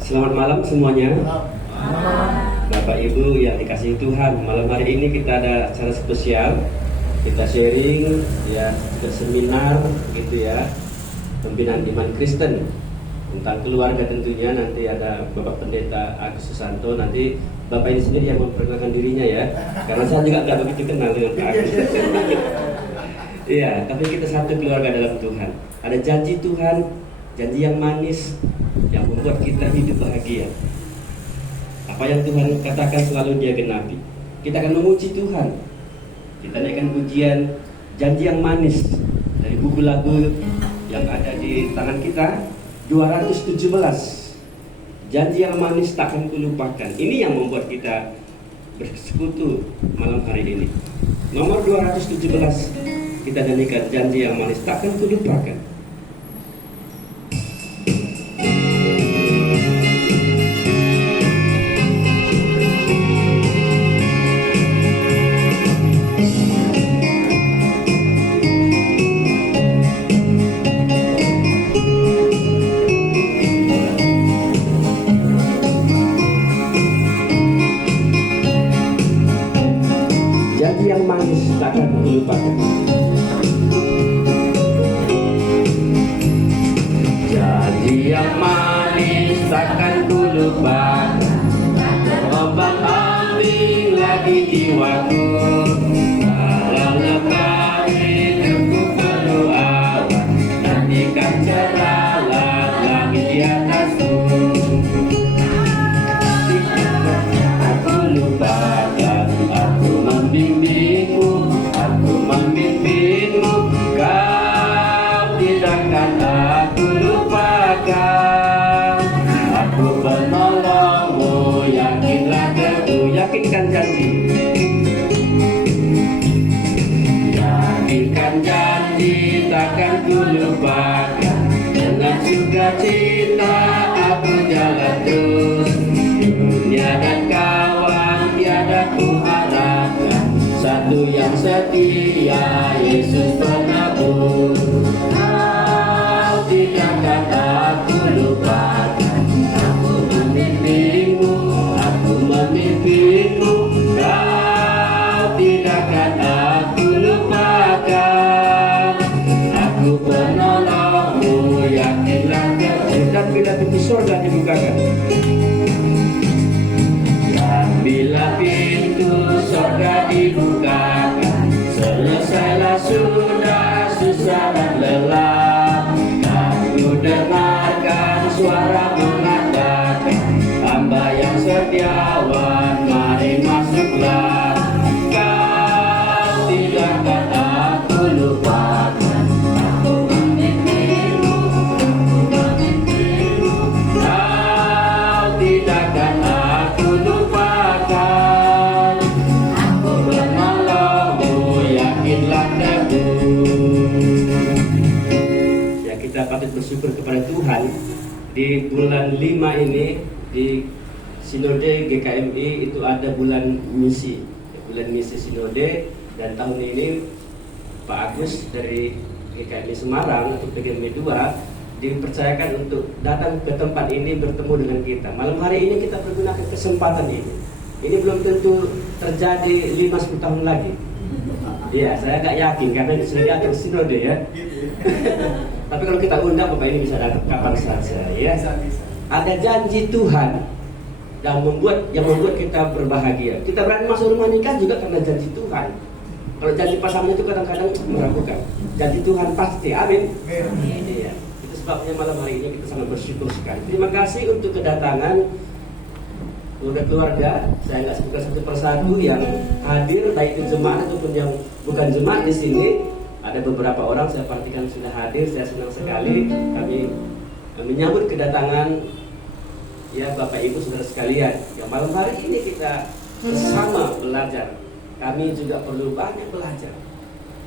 Selamat malam semuanya. Bapak Ibu yang dikasihi Tuhan, malam hari ini kita ada acara spesial. Kita sharing ya, juga seminar gitu ya, pembinaan iman Kristen tentang keluarga. Tentunya nanti ada Bapak Pendeta Agus Susanto. Nanti Bapak ini sendiri yang memperkenalkan dirinya ya, karena saya juga nggak begitu kenal dengan Pak Agus. Iya, tapi kita satu keluarga dalam Tuhan. Ada janji Tuhan, janji yang manis yang membuat kita hidup bahagia. Apa yang Tuhan katakan selalu Dia genapi. Kita akan memuji Tuhan. Kita naikkan pujian janji yang manis dari buku lagu yang ada di tangan kita, 217. Janji yang manis takkan kulupakan. Ini yang membuat kita bersekutu malam hari ini. Nomor 217, kita nyanyikan janji yang manis takkan kulupakan. Janji yang manis takkan kulupakan. Janji yang manis takkan kulupakan. Ombang-ambing lagi jiwaku. Kalau lekas hidupku penuh awan, nantikan cerahlah langit di atasku. Aku lupakan, aku membimbingmu, aku memimpinmu. Kau tidakkan aku lupakan. Aku penolongmu, yakinlah teguh. Yakinkan janji, yakinkan janji takkan ku lupakan. Dengan sukacita aku jalan terus. Dunia dan kawan tiada ku harapkan, satu yang setia, Yesus penebus. Kau tidakkan aku lupakan. Aku memimpinmu, aku memimpinmu. Kau tidakkan aku lupakan. Aku penolongmu, yakinlah teguh. Dan bila pintu surga dibukakan, bila pintu surga dibukakan, selesailah sudah susah dan lelah. Aku dengarkan suara mengatakan, hamba yang setiawan, mari masuklah. Kau tidakkan aku lupakan. Aku memimpinmu, aku memimpinmu. Kau tidakkan aku lupakan. Aku menolongmu, yakinlah teguh. Ya, kita patut bersyukur kepada Tuhan. Di bulan 5 ini di Sinode GKMI itu ada bulan misi, bulan misi Sinode. Dan tahun ini Pak Agus dari GKMI Semarang untuk GKMI 2 dipercayakan untuk datang ke tempat ini bertemu dengan kita. Malam hari ini kita pergunakan kesempatan ini. Ini belum tentu terjadi 5-10 tahun lagi. Iya, saya agak yakin karena ini sudah diatur Sinode ya. Tapi kalau kita undang, Bapak ini bisa datang kapan saja ya. Ada janji Tuhan yang membuat kita berbahagia. Kita berani masuk rumah nikah juga karena janji Tuhan. Kalau janji pasangan itu kadang-kadang meragukan. Janji Tuhan pasti, amin. Iya. Itu sebabnya malam hari ini kita sangat bersyukur sekali. Terima kasih untuk kedatangan keluarga. Saya nggak sebutkan satu persatu yang hadir, baik itu jemaat ataupun yang bukan jemaat di sini. Ada beberapa orang saya perhatikan sudah hadir. Saya senang sekali. Kami menyambut kedatangan ya Bapak Ibu saudara sekalian. Yang malam hari ini kita bersama belajar. Kami juga perlu banyak belajar.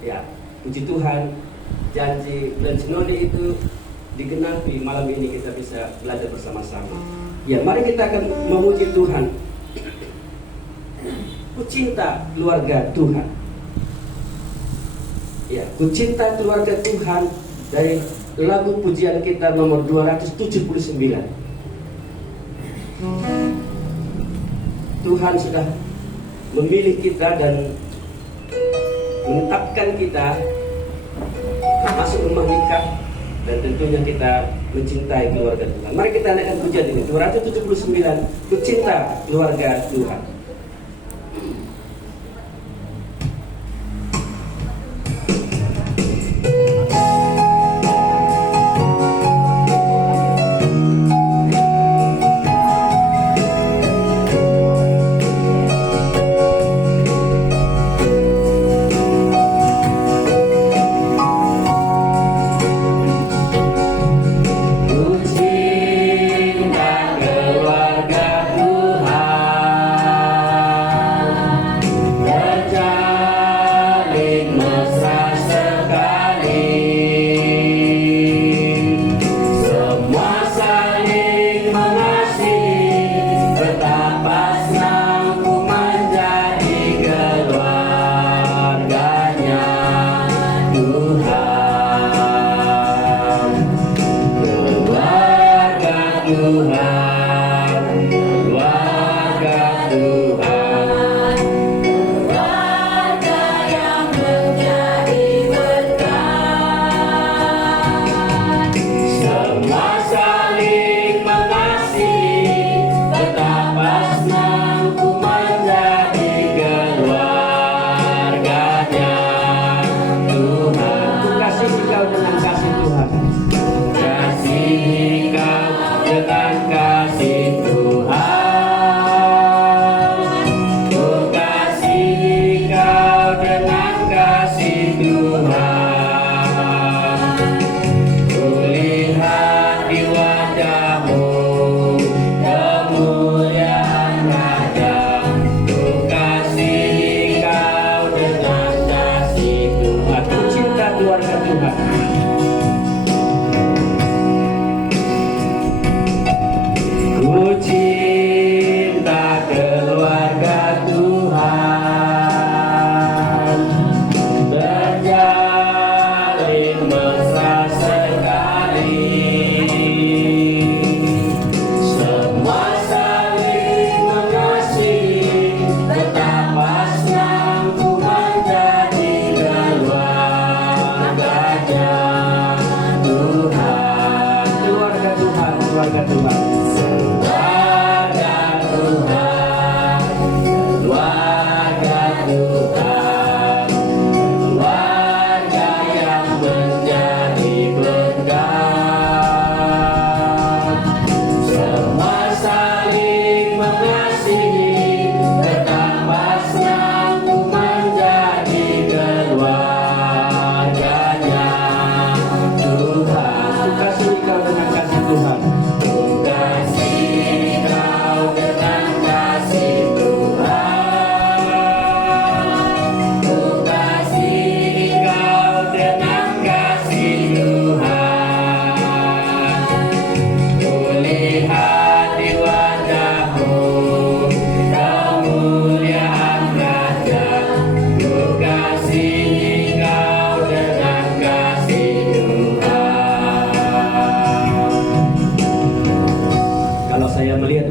Ya, puji Tuhan, janji bulan Sinode itu digenapi. Malam ini kita bisa belajar bersama-sama. Ya, mari kita akan memuji Tuhan. Ku cinta keluarga Tuhan. Ya, ku cinta keluarga Tuhan dari lagu pujian kita nomor 279. Tuhan sudah memilih kita dan menetapkan kita masuk rumah nikah, dan tentunya kita mencintai keluarga Tuhan. Mari kita naikkan pujian ini 279, Kucinta Keluarga Tuhan.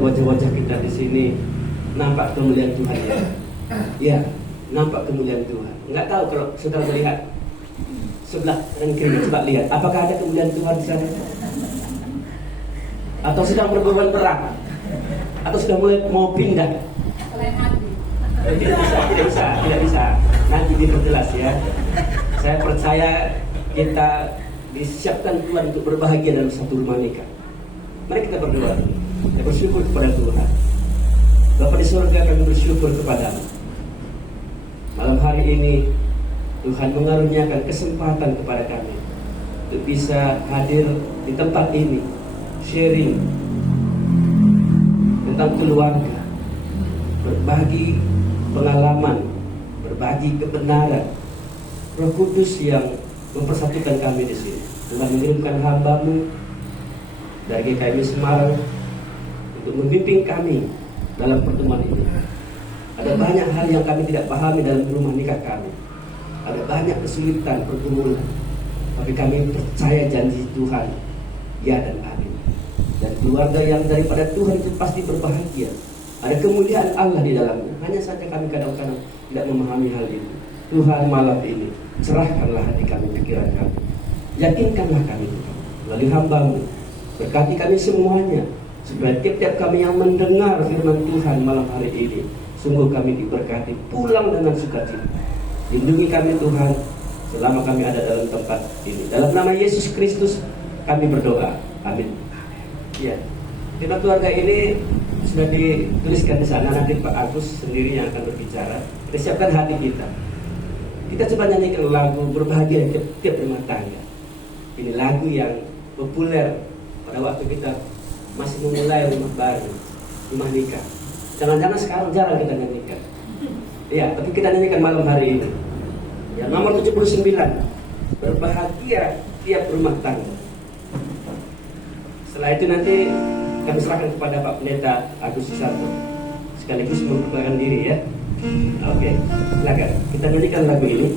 Wajah-wajah kita di sini nampak kemuliaan Tuhan ya. Ya, nampak kemuliaan Tuhan. Enggak tahu kalau saudara melihat sebelah kanan kiri, coba lihat, apakah ada kemuliaan Tuhan di sana? Atau sedang berkorban perang? Atau sudah mulai mau pindah? Tidak bisa. Nanti diperjelas ya. Saya percaya kita disiapkan Tuhan untuk berbahagia dalam satu rumah nikah. Mari kita berdoa. Kita bersyukur kepada Tuhan. Bapa di surga, kami bersyukur kepadamu. Malam hari ini Tuhan mengaruniakan kesempatan kepada kami untuk bisa hadir di tempat ini, sharing tentang keluarga, berbagi pengalaman, berbagi kebenaran. Roh Kudus yang mempersatukan kami di sini. Tuhan mengirimkan hamba-Mu dari GKMI Semarang untuk membimbing kami dalam pertemuan ini. Ada banyak hal yang kami tidak pahami dalam rumah nikah kami. Ada banyak kesulitan, pergumulan. Tapi kami percaya janji Tuhan, ya dan amin. Dan keluarga yang daripada Tuhan itu pasti berbahagia. Ada kemuliaan Allah di dalamnya. Hanya saja kami kadang-kadang tidak memahami hal itu. Tuhan, malam ini cerahkanlah hati kami, pikiran kami. Yakinkanlah kami melalui hamba-Mu. Berkati kami semuanya, supaya tiap-tiap kami yang mendengar firman Tuhan malam hari ini, sungguh kami diberkati, pulang dengan sukacita. Lindungi kami Tuhan selama kami ada dalam tempat ini. Dalam nama Yesus Kristus kami berdoa. Amin. Ya, tema keluarga ini sudah dituliskan di sana. Nanti Pak Agus sendiri yang akan berbicara. Kita siapkan hati kita. Kita coba nyanyikan lagu berbahagia tiap rumah tangga. Ini lagu yang populer pada waktu kita masih memulai rumah baru, rumah nikah. Jangan-jangan sekarang jarang kita nyanyikan. Ya, tapi kita nyanyikan malam hari ini. Ya, nomor 79. Berbahagia tiap rumah tangga. Setelah itu nanti kami serahkan kepada Pak Pendeta Agus Susanto sekaligus memperkenalkan diri ya. Oke, silakan kita nyanyikan lagu ini.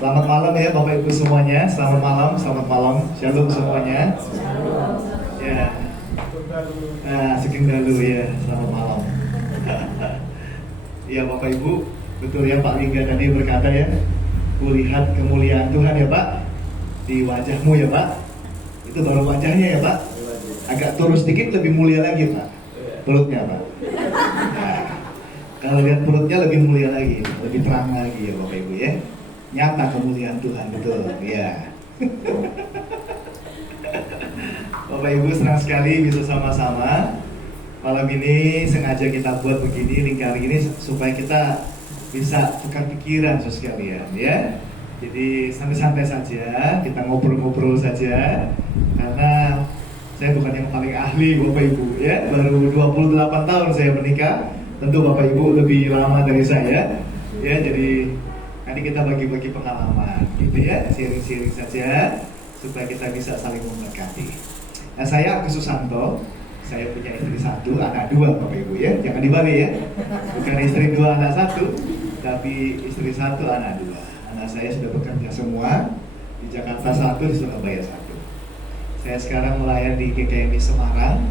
Selamat malam ya Bapak Ibu semuanya. Selamat malam. Shalom semuanya. Ya. Sekian dulu ya. Selamat malam. Ya Bapak Ibu, betul ya Pak Lingga tadi berkata ya, kulihat kemuliaan Tuhan ya Pak di wajahmu ya Pak. Itu baru wajahnya ya Pak. Agak turun sedikit lebih mulia lagi Pak. Perutnya Pak. Nah, kalau lihat perutnya lebih mulia lagi, lebih terang lagi ya Bapak Ibu ya. Nyata kemuliaan Tuhan, betul ya. Bapak Ibu senang sekali bisa sama-sama. Malam ini sengaja kita buat begini, lingkar ini supaya kita bisa tukar pikiran sekalian ya. Jadi santai-santai saja, kita ngobrol-ngobrol saja. Karena saya bukan yang paling ahli Bapak Ibu ya. Baru 28 tahun saya menikah. Tentu Bapak Ibu lebih lama dari saya. Ya, jadi nanti kita bagi-bagi pengalaman gitu ya, sharing-sharing saja supaya kita bisa saling memberkati. Nah, saya Agus Susanto, saya punya istri 1, anak 2 Bapak Ibu ya, jangan dibalik ya. Bukan istri 2, anak 1, tapi istri 1, anak 2. anak-anak saya sudah bekerja semua di Jakarta satu, di Surabaya satu. Saya sekarang melayani di GKMI Semarang.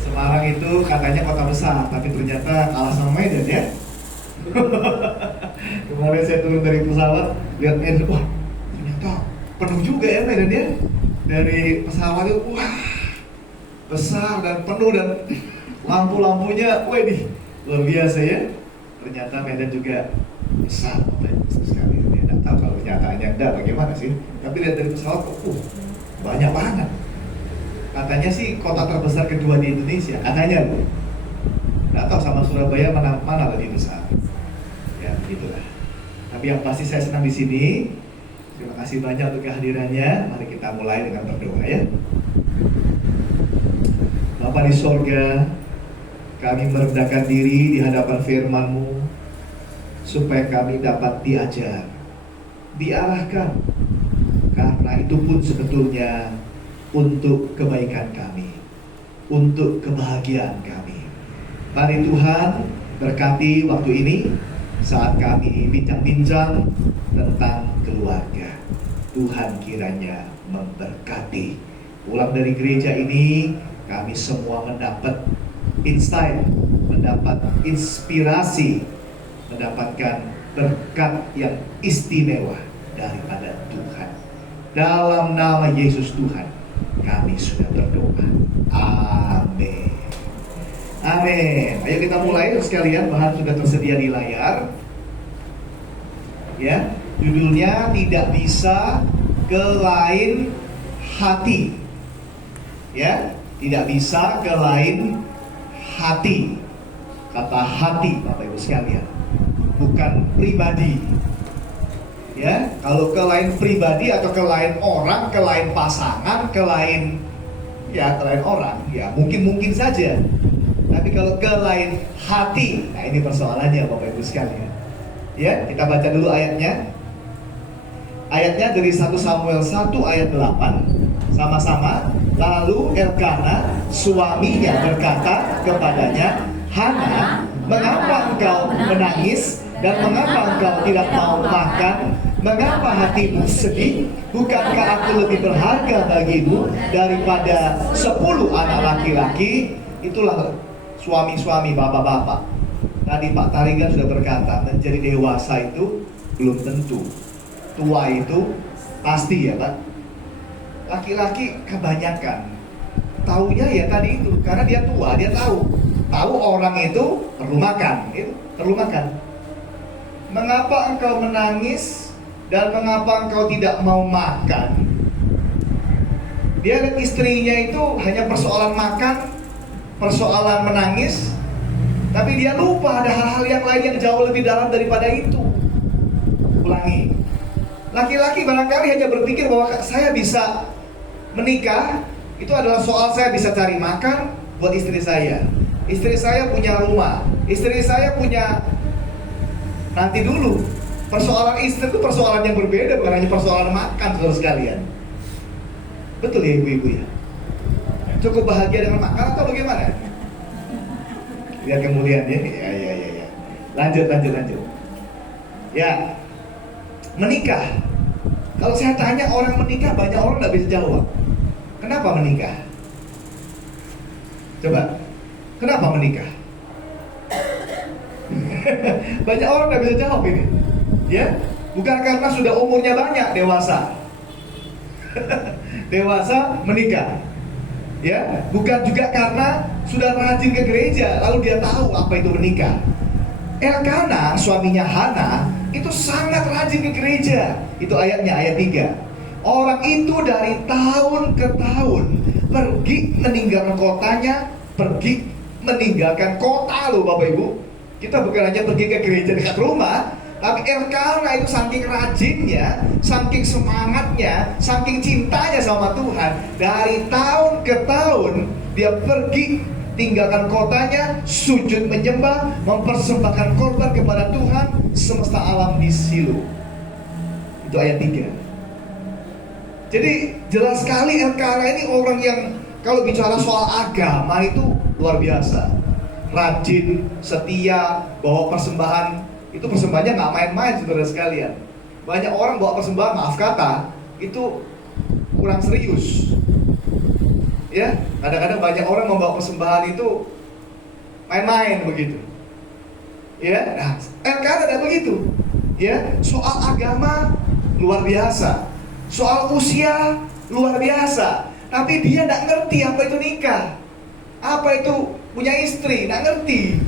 Semarang itu katanya kota besar, tapi ternyata kalah sama Medan ya. Kemarin saya turun dari pesawat, lihat Medan, wah ternyata penuh juga ya Medan ya. Dari pesawat itu, wah besar dan penuh dan lampu-lampunya, waduh luar biasa ya. Ternyata Medan juga besar sekali. Dia tidak tahu kalau kenyataannya enggak bagaimana sih. Tapi lihat dari pesawat kok, banyak banget. Katanya sih kota terbesar kedua di Indonesia, katanya loh. Nggak tahu sama Surabaya mana lebih besar. Ya begitulah. Tapi yang pasti saya senang di sini. Terima kasih banyak untuk kehadirannya. Mari kita mulai dengan berdoa ya. Bapa di sorga, kami merendahkan diri di hadapan firman-Mu supaya kami dapat diajar, diarahkan, karena itu pun sebetulnya untuk kebaikan kami, untuk kebahagiaan kami. Mari Tuhan berkati waktu ini saat kami bincang-bincang tentang keluarga. Tuhan kiranya memberkati. Pulang dari gereja ini kami semua mendapat insight, mendapat inspirasi, mendapatkan berkat yang istimewa daripada Tuhan. Dalam nama Yesus Tuhan kami sudah berdoa. Amin. Amin. Ayo kita mulai sekalian, bahan sudah tersedia di layar. Ya, judulnya tidak bisa ke lain hati. Ya, tidak bisa ke lain hati. Kata hati Bapak Ibu sekalian, bukan pribadi. Ya, kalau ke lain pribadi atau ke lain orang, ke lain pasangan, ke lain orang, ya mungkin saja. Tapi kalau ke lain hati, nah ini persoalannya Bapak Ibu sekalian. Ya, kita baca dulu ayatnya. Ayatnya dari 1 Samuel 1 ayat 8. Sama-sama. Lalu Elkana suaminya berkata kepadanya, Hana, mengapa engkau menangis dan mengapa engkau tidak mau makan? Mengapa hatimu sedih? Bukankah aku lebih berharga bagimu daripada 10 anak laki-laki? Itulah suami-suami bapak-bapak. Tadi Pak Tarigan sudah berkata, menjadi dewasa itu belum tentu. Tua itu pasti ya Pak. Laki-laki kebanyakan taunya ya tadi itu, karena dia tua, dia tahu orang itu perlu makan, Mengapa engkau menangis dan mengapa engkau tidak mau makan? Dia lihat istrinya itu hanya persoalan makan, persoalan menangis, tapi dia lupa ada hal-hal yang lain yang jauh lebih dalam daripada itu. Ulangi, laki-laki barangkali hanya berpikir bahwa saya bisa menikah, itu adalah soal saya bisa cari makan buat istri saya. Istri saya punya rumah, istri saya punya. Nanti dulu, persoalan istri itu persoalan yang berbeda, bukan hanya persoalan makan, saudara sekalian. Betul ya ibu-ibu ya? Cukup bahagia dengan makan atau bagaimana? Lihat kemuliaan ya. Ya. Lanjut. Ya, menikah. Kalau saya tanya orang menikah, banyak orang nggak bisa jawab. Kenapa menikah? Coba, kenapa menikah? Banyak orang nggak bisa jawab ini. Ya, bukan karena sudah umurnya banyak, dewasa. Dewasa menikah. Ya, bukan juga karena sudah rajin ke gereja, lalu dia tahu apa itu menikah. Elkana, suaminya Hana, itu sangat rajin ke gereja. Itu ayatnya, ayat 3. Orang itu dari tahun ke tahun pergi meninggalkan kotanya, pergi meninggalkan kota loh Bapak Ibu. Kita bukan hanya pergi ke gereja dekat rumah, tapi Elkana itu saking rajinnya, saking semangatnya, saking cintanya sama Tuhan. Dari tahun ke tahun dia pergi tinggalkan kotanya, sujud menyembah, mempersembahkan korban kepada Tuhan semesta alam di Silo. Itu ayat 3. Jadi jelas sekali Elkana ini orang yang kalau bicara soal agama itu luar biasa. Rajin, setia, bawa persembahan. Itu persembahannya nggak main-main saudara sekalian. banyak orang bawa persembahan, maaf kata, itu kurang serius. Ya, kadang-kadang banyak orang membawa persembahan itu main-main begitu. Ya, nah, LKR ada begitu. Ya, soal agama luar biasa, soal usia luar biasa, tapi dia tidak ngerti apa itu nikah, apa itu punya istri, tidak ngerti.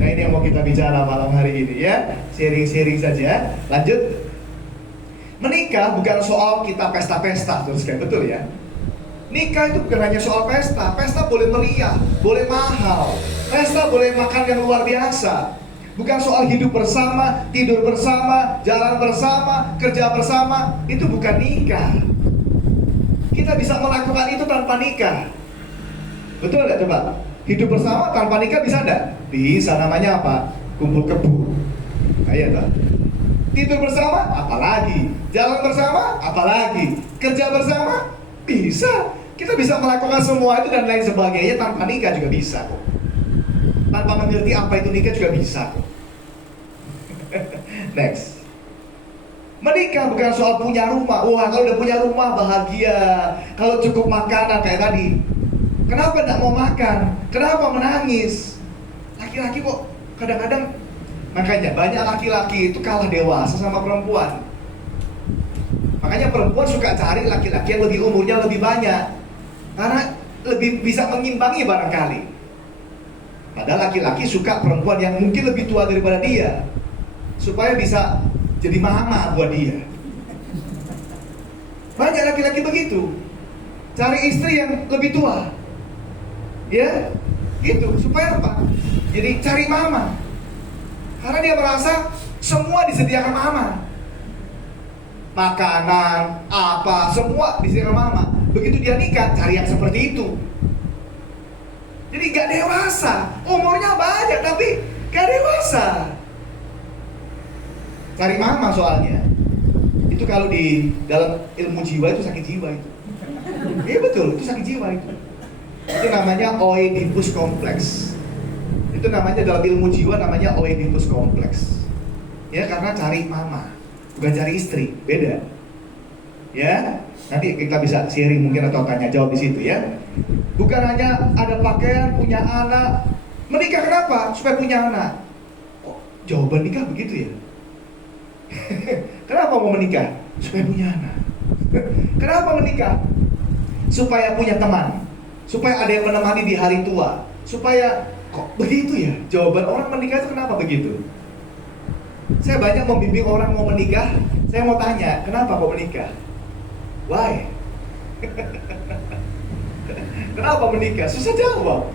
Nah, ini yang mau kita bicara malam hari ini ya, sharing-sharing saja. Lanjut. Menikah bukan soal kita pesta-pesta, terus kayak betul ya. Nikah itu bukan hanya soal pesta. Pesta boleh meriah, boleh mahal. Pesta boleh makan yang luar biasa. Bukan soal hidup bersama, tidur bersama, jalan bersama, kerja bersama. Itu bukan nikah. Kita bisa melakukan itu tanpa nikah. Betul nggak coba? Hidup bersama tanpa nikah bisa nggak? Bisa, namanya apa? Kumpul kebo. Kayak tak? Tidur bersama, apalagi. Jalan bersama, apalagi. Kerja bersama, bisa. Kita bisa melakukan semua itu dan lain sebagainya tanpa nikah juga bisa kok. Tanpa mengerti apa itu nikah juga bisa kok. Next. Menikah bukan soal punya rumah. Wah, kalau udah punya rumah bahagia. Kalau cukup makanan kayak tadi. Kenapa tidak mau makan? Kenapa menangis? Laki-laki kok kadang-kadang, makanya banyak laki-laki itu kalah dewasa sama perempuan. Makanya perempuan suka cari laki-laki yang lebih umurnya lebih banyak, karena lebih bisa mengimbangi barangkali. Padahal laki-laki suka perempuan yang mungkin lebih tua daripada dia, supaya bisa jadi mama buat dia. Banyak laki-laki begitu, cari istri yang lebih tua, ya, gitu. Supaya apa? Jadi cari mama. Karena dia merasa semua disediakan mama. Makanan, apa, semua disediakan mama. Begitu dia nikah, cari yang seperti itu. Jadi gak dewasa. Umurnya banyak, tapi gak dewasa. Cari mama soalnya. Itu kalau di dalam ilmu jiwa itu sakit jiwa itu. Iya betul, itu sakit jiwa itu. Itu namanya Oedipus kompleks. Itu namanya dalam ilmu jiwa namanya Oedipus kompleks. Ya, karena cari mama, bukan cari istri, beda. Ya, nanti kita bisa sharing mungkin atau tanya jawab di situ ya. Bukan hanya ada pakaian, punya anak. Menikah kenapa? Supaya punya anak. Kok jawaban nikah begitu ya? Kenapa mau menikah? Supaya punya anak. Kenapa menikah? Supaya punya teman. Supaya ada yang menemani di hari tua. Supaya kok begitu ya? Jawaban orang menikah itu kenapa begitu? Saya banyak membimbing orang mau menikah. Saya mau tanya, kenapa kok menikah? Why? Kenapa menikah? Susah jawab.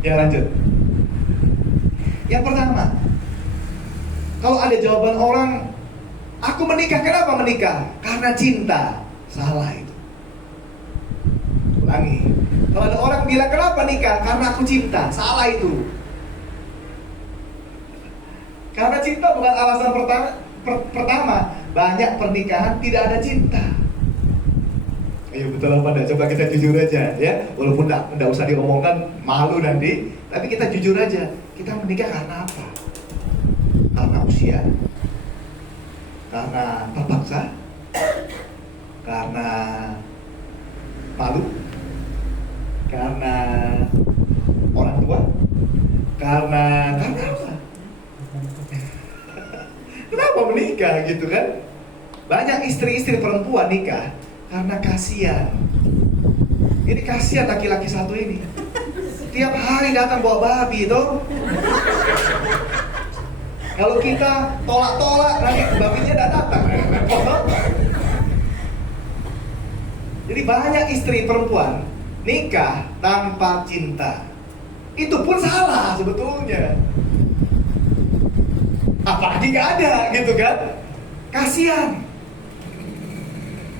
Ya lanjut. Yang pertama, kalau ada jawaban orang, aku menikah, kenapa menikah? Karena cinta. Salah itu. Ulangi. Kalau ada orang bilang kenapa nikah? Karena aku cinta. Salah itu. Karena cinta bukan alasan pertama. Banyak pernikahan tidak ada cinta. Ayo betul apa enggak? Coba kita jujur aja ya. Walaupun enggak usah diomongkan, malu nanti. Tapi kita jujur aja. Kita menikah karena apa? Karena usia. Karena terpaksa. Karena malu. Karena orang tua. Karena apa? Kenapa menikah gitu kan? Banyak istri-istri perempuan nikah karena kasihan. Ini kasihan laki-laki satu ini. Tiap hari datang bawa babi itu. Kalau kita tolak-tolak, nanti babinya tidak datang. Jadi banyak istri perempuan nikah tanpa cinta. Itu pun salah sebetulnya. Apalagi gak ada gitu kan. Kasihan.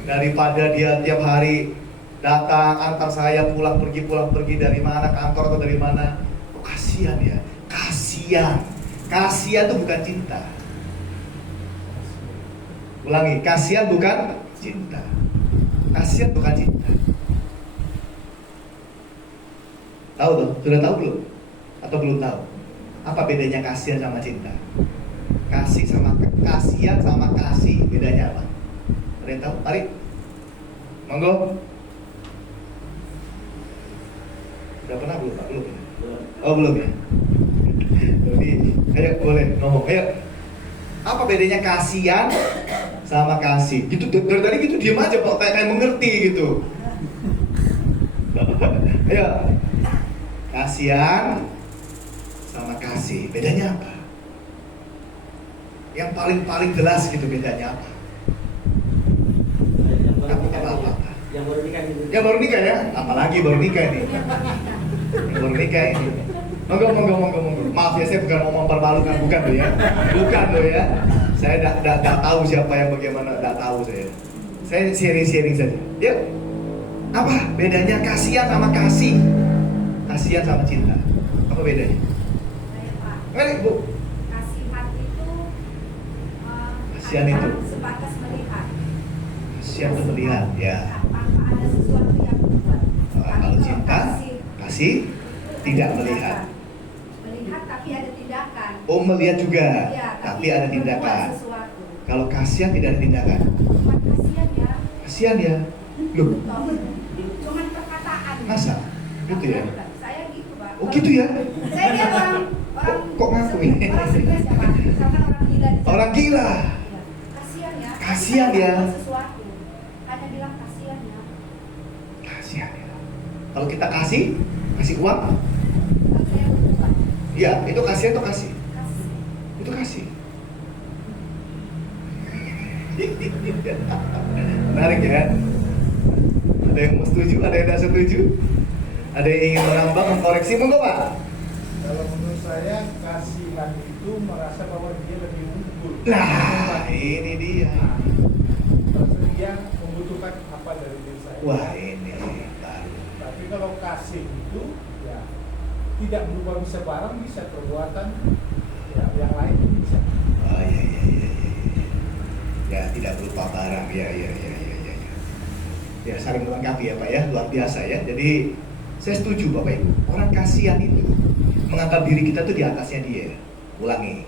Daripada dia tiap hari datang antar saya pulang pergi dari mana, kantor atau dari mana. Oh, kasihan ya. Kasihan. Kasihan itu bukan cinta. Ulangi, kasihan bukan cinta. Kasihan bukan cinta. Tahu tuh? Sudah tahu belum? Atau belum tahu? Apa bedanya kasihan sama cinta? Kasihan sama kasih, bedanya apa? Ada yang tahu? Mari, monggo. Udah pernah belum Pak? Belum ya? Oh belum ya? Jadi, ayo boleh ngomong, ayo. Apa bedanya kasihan sama kasih? Gitu dari tadi gitu diam aja Pak, kayak mengerti gitu. Ayo. Kasihan sama kasih, bedanya apa? Yang paling jelas gitu bedanya apa? Apa? Yang baru nikah gitu. Ya baru nikah ya, apalagi baru nikah ini. Yang baru nikah ini. Monggo. Maaf ya, saya bukan mau mempermalukan, bukan loh ya. Bukan loh ya. Saya tidak tahu siapa yang bagaimana, tidak tahu saya. Saya sharing saja. Yuk. Apa bedanya kasihan sama kasih? Kasihan sama cinta. Apa bedanya? Mari Bu. Kasihan itu Kasihan itu sebatas melihat. kasihan itu melihat ya. Tanpa ada sesuatu yang membuat. Kalau cinta, kasih tidak melihat. Melihat tapi ada tindakan. Oh melihat juga, Ya, tapi ada tindakan. membuat sesuatu. Kalau kasihan tidak ada tindakan. Cuman kasihan ya. Kasihan ya. Loh, Cuman perkataan. masa? Gitu ya? Saya gitu Pak. Oh gitu ya? Saya dia orang Kok ngaku ini? Orang stres ya Pak. Misalkan orang gila. Orang gila. Ya. Kasihan ya. Kasihan ya. Membuat sesuatu. Hanya bilang kasihan ya. Kasihan ya. Kalau kita kasih uang, Kan saya berubah. iya itu kasihan atau kasih? Kasih. Itu kasih. Menarik ya? Ada yang mau setuju, ada yang tidak setuju? Ada yang ingin menambah, mengkoreksi, monggo Pak. Kalau menurut saya kasihan itu merasa bahwa dia lebih unggul. Nah, ini dia. Berarti dia membutuhkan apa dari diri saya. Wah, ini baru. Tapi kalau kasih itu ya tidak berubah, bisa barang, bisa perbuatan, ya yang lain pun bisa. Oh iya. Ya, tidak berupa barang. Ya. Ya, saling melengkapi ya Pak ya, luar biasa ya. Jadi, saya setuju Bapak Ibu. Orang kasihan itu menganggap diri kita tuh di atasnya dia. Ulangi.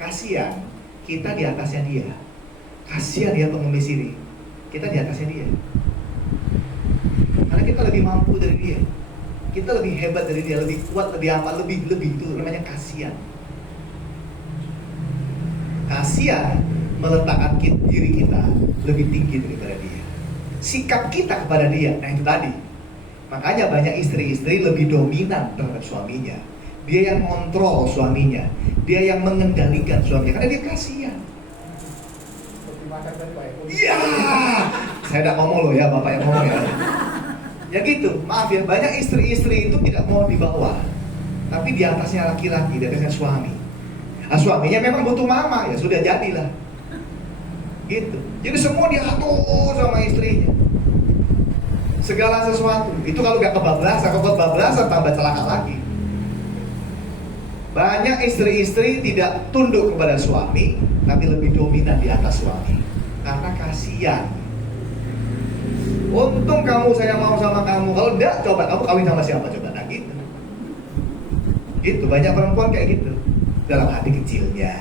Kasihan, kita di atasnya dia. Kasihan dia pengemis ini. Kita di atasnya dia. Karena kita lebih mampu dari dia. Kita lebih hebat dari dia, lebih kuat, lebih apa, lebih itu namanya kasihan. Kasihan meletakkan diri kita lebih tinggi daripada dia. Sikap kita kepada dia, nah itu tadi. Makanya banyak istri-istri lebih dominan terhadap suaminya. Dia yang kontrol suaminya, dia yang mengendalikan suaminya karena dia kasihan. Seperti makan tadi Pak Eko. Iya, saya tidak ngomong loh ya, Bapak yang ngomong ya. Ya gitu, maaf ya, banyak istri-istri itu tidak mau di bawah, tapi di atasnya laki-laki, dia dengan suami. Nah, suaminya memang butuh mama, ya sudah jadilah. Gitu. Jadi semua diatur sama istrinya. Segala sesuatu. Itu kalau nggak kebablasan tambah celaka lagi. Banyak istri-istri tidak tunduk kepada suami, tapi lebih dominan di atas suami karena kasihan. Untung kamu, saya mau sama kamu. Kalau enggak, coba kamu kawin sama siapa coba? Nah gitu. Gitu, banyak perempuan kayak gitu. Dalam hati kecilnya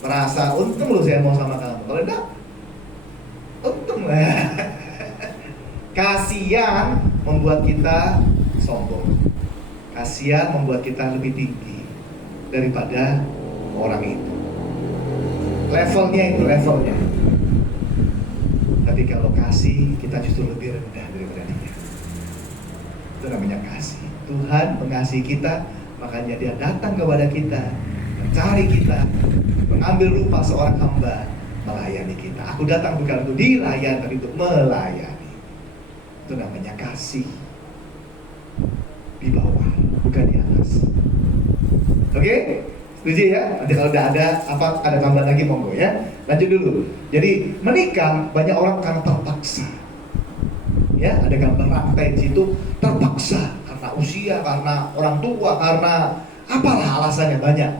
merasa untung loh saya mau sama kamu. Kalau enggak, untung lah. Kasihan membuat kita sombong. Kasihan membuat kita lebih tinggi daripada orang itu. Levelnya. Tapi kalau kasih, kita justru lebih rendah daripada dia. Itu namanya kasih. Tuhan mengasihi kita, makanya dia datang kepada kita, mencari kita, mengambil rupa seorang hamba, melayani kita. Aku datang bukan untuk dilayani, tapi untuk melayani. Itu namanya kasih. Di bawah, bukan di atas. Oke? Setuju ya? Nanti kalau udah ada tambahan lagi monggo ya. Lanjut dulu. Jadi menikah banyak orang karena terpaksa. Ya, ada gambar rantai di situ, terpaksa karena usia, karena orang tua, karena apalah alasannya banyak.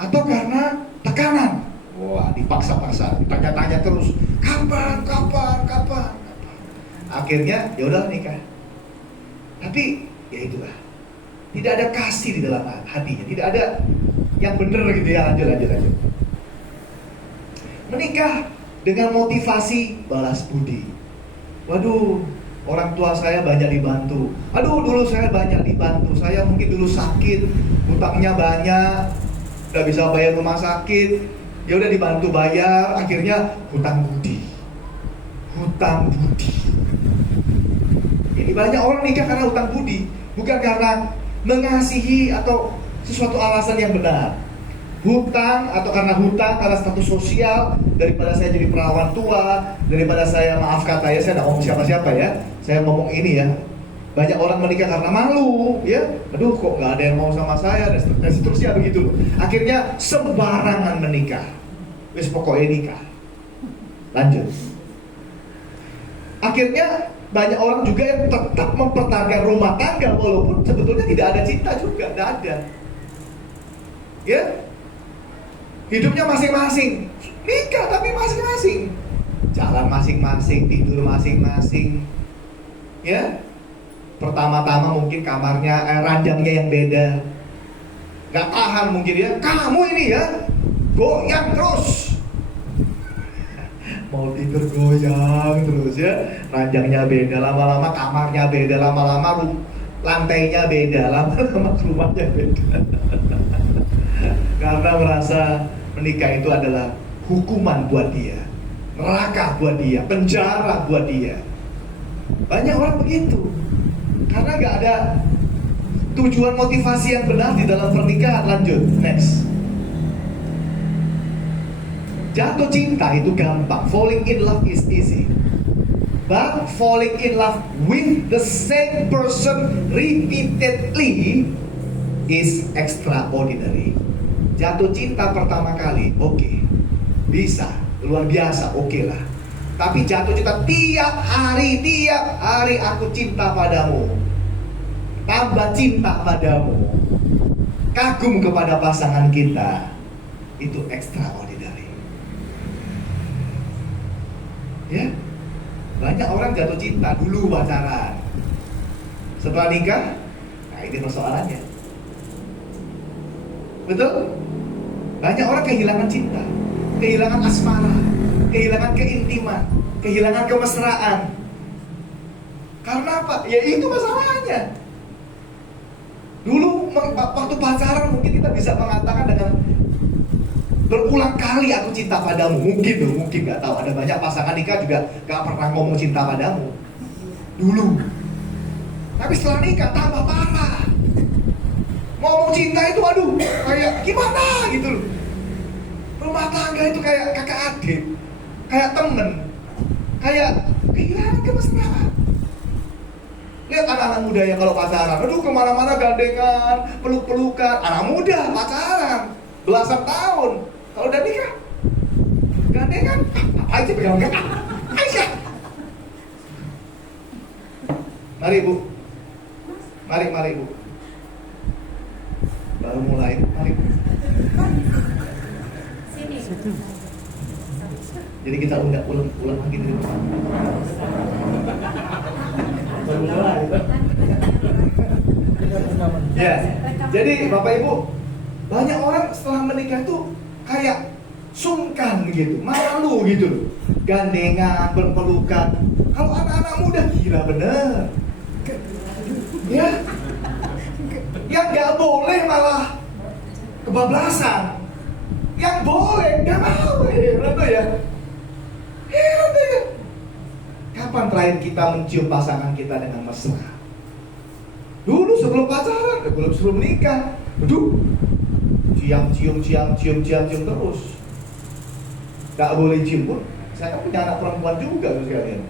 Atau karena tekanan. Wah, dipaksa-paksa, ditanya-tanya terus, kapan. Akhirnya ya udah nikah. Tapi ya itulah. Tidak ada kasih di dalam hatinya, tidak ada yang benar gitu ya. Lanjut. Menikah dengan motivasi balas budi. Waduh, orang tua saya banyak dibantu. Aduh, dulu saya banyak dibantu. Saya mungkin dulu sakit, hutangnya banyak, nggak bisa bayar rumah sakit. Ya udah dibantu bayar, akhirnya hutang budi. Ini banyak orang nikah karena hutang budi, bukan karena mengasihi atau sesuatu alasan yang benar. Hutang atau karena status sosial, daripada saya jadi perawan tua, daripada saya, maaf kata ya, saya tidak ngomong siapa-siapa ya, saya ngomong ini ya, banyak orang menikah karena malu ya, aduh kok nggak ada yang mau sama saya, dan seterusnya begitu. Akhirnya sembarangan menikah, wis pokoknya nikah. Lanjut. Akhirnya banyak orang juga yang tetap mempertahankan rumah tangga walaupun sebetulnya tidak ada cinta juga, tidak ada. Ya, hidupnya masing-masing, nikah tapi masing-masing, jalan masing-masing, tidur masing-masing. Ya, pertama-tama mungkin kamarnya, ranjangnya yang beda, nggak tahan mungkin ya, kamu ini ya goyang terus. Mau tidur goyang terus ya, ranjangnya beda, lama-lama kamarnya beda, lama-lama lantainya beda, lama-lama rumahnya beda. Karena merasa menikah itu adalah hukuman buat dia, neraka buat dia, penjara buat dia. Banyak orang begitu, karena gak ada tujuan motivasi yang benar di dalam pernikahan. Lanjut, next. Jatuh cinta itu gampang, falling in love is easy. But falling in love with the same person repeatedly is extraordinary. Jatuh cinta pertama kali, oke, bisa, luar biasa, oke lah. Tapi jatuh cinta tiap hari aku cinta padamu, tambah cinta padamu, kagum kepada pasangan kita, itu extraordinary. Ya, banyak orang jatuh cinta dulu pacaran, setelah nikah, nah ini persoalannya. Betul? Banyak orang kehilangan cinta, kehilangan asmara, kehilangan keintiman, kehilangan kemesraan. Karena apa? Ya itu masalahnya. Dulu waktu pacaran mungkin kita bisa mengatakan dengan berulang kali aku cinta padamu, mungkin nggak tahu. Ada banyak pasangan nikah juga nggak pernah ngomong cinta padamu dulu. Tapi setelah nikah tambah parah. Ngomong cinta itu aduh kayak gimana gitu loh. Rumah tangga itu kayak kakak adik, kayak temen, kayak kehilangan kemesraan. Lihat anak-anak muda yang kalau pacaran, aduh kemana-mana gandengan, peluk-pelukan. Anak muda pacaran belasan tahun. Kalau udah nikah, gandengan, apa aja pegang-pegang. Aisyah. Mari Bu. Mari Bu. Baru mulai, mari Bu. Sini. Jadi kita ulang lagi dari depan. Baru mulai. Ya. Jadi Bapak Ibu, banyak orang setelah menikah itu kayak sungkan gitu, malu gitu loh, gandengan, berpelukan. Kalau anak-anak muda gila bener, ya, yang nggak boleh malah kebablasan, yang boleh nggak mau, heran tuh ya. Kapan terakhir kita mencium pasangan kita dengan mesra? Dulu sebelum pacaran, sebelum nikah, aduh. Cium terus. Gak boleh cium pun. Saya kan punya anak perempuan juga tuh sekalian.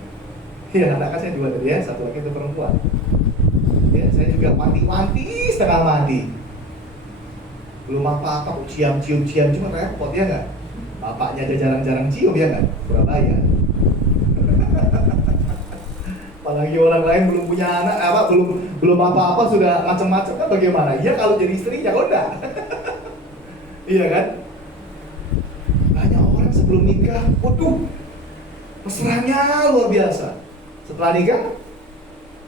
Iya, anak saya juga tadi ya, satu lagi itu perempuan. Ya, saya juga mati setengah mati. Belum apa-apa, cium cuma repot ya nggak? Bapaknya aja jarang-jarang cium ya nggak? Surabaya. Apalagi orang lain belum punya anak, belum apa-apa sudah macam-macam kan bagaimana? Iya kalau jadi istrinya udah. Iya kan? Banyak orang sebelum nikah, waduh, mesranya luar biasa. Setelah nikah,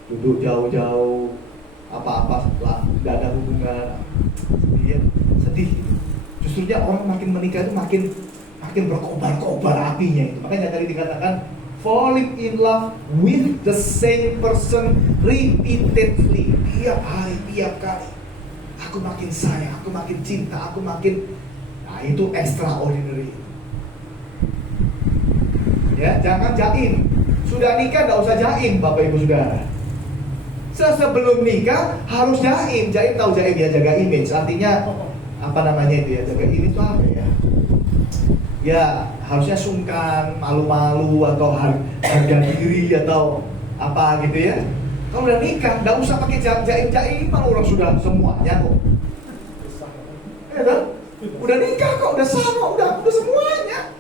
duduk jauh-jauh, apa-apa lah, nggak ada hubungan, ya, sedih. Justrunya orang makin menikah itu makin berkobar-kobar apinya itu. Makanya tadi dikatakan falling in love with the same person repeatedly, tiap hari, tiap kali. Aku makin sayang, aku makin cinta, aku makin, nah itu extraordinary. Ya, jangan jaim. Sudah nikah nggak usah jaim, Bapak Ibu Saudara. Sebelum nikah harus jaim. Jaim, tahu jaim ya, jaga image. Artinya apa namanya itu ya, jaga image itu apa ya? Ya harusnya sungkan, malu-malu atau harga diri atau apa gitu ya. Kalau udah nikah, nggak usah pakai jaim, malu orang sudah semuanya kok. Ya kan? Udah nikah kok, udah sama, udah semuanya.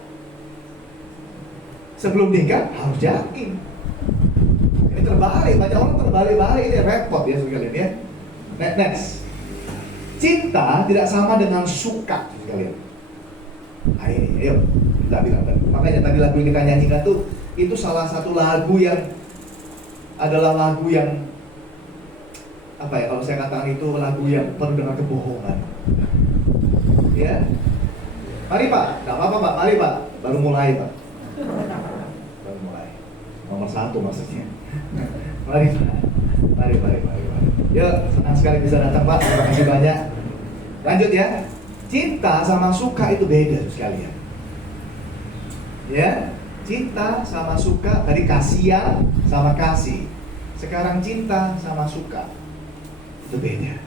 Sebelum nikah harus jaim. Ini terbalik, banyak orang terbalik-balik, ini repot ya sekalian ya. Next. Cinta tidak sama dengan suka sekalian. Nah ini, ayo kita bilang. Makanya tadi lagu yang kita nyanyikan tuh, itu salah satu lagu yang adalah lagu yang apa ya, kalau saya katakan itu lagu yang penuh dengan kebohongan. Ya, mari Pak, nggak apa-apa Pak, mari Pak, baru mulai Pak. Baru mulai. Nomor 1 maksudnya. Mari Pak, mari. Yuk, senang sekali bisa datang Pak, terima kasih banyak. Lanjut ya. Cinta sama suka itu beda sekalian. Ya, cinta sama suka, tadi kasihan sama kasih. Sekarang cinta sama suka itu beda.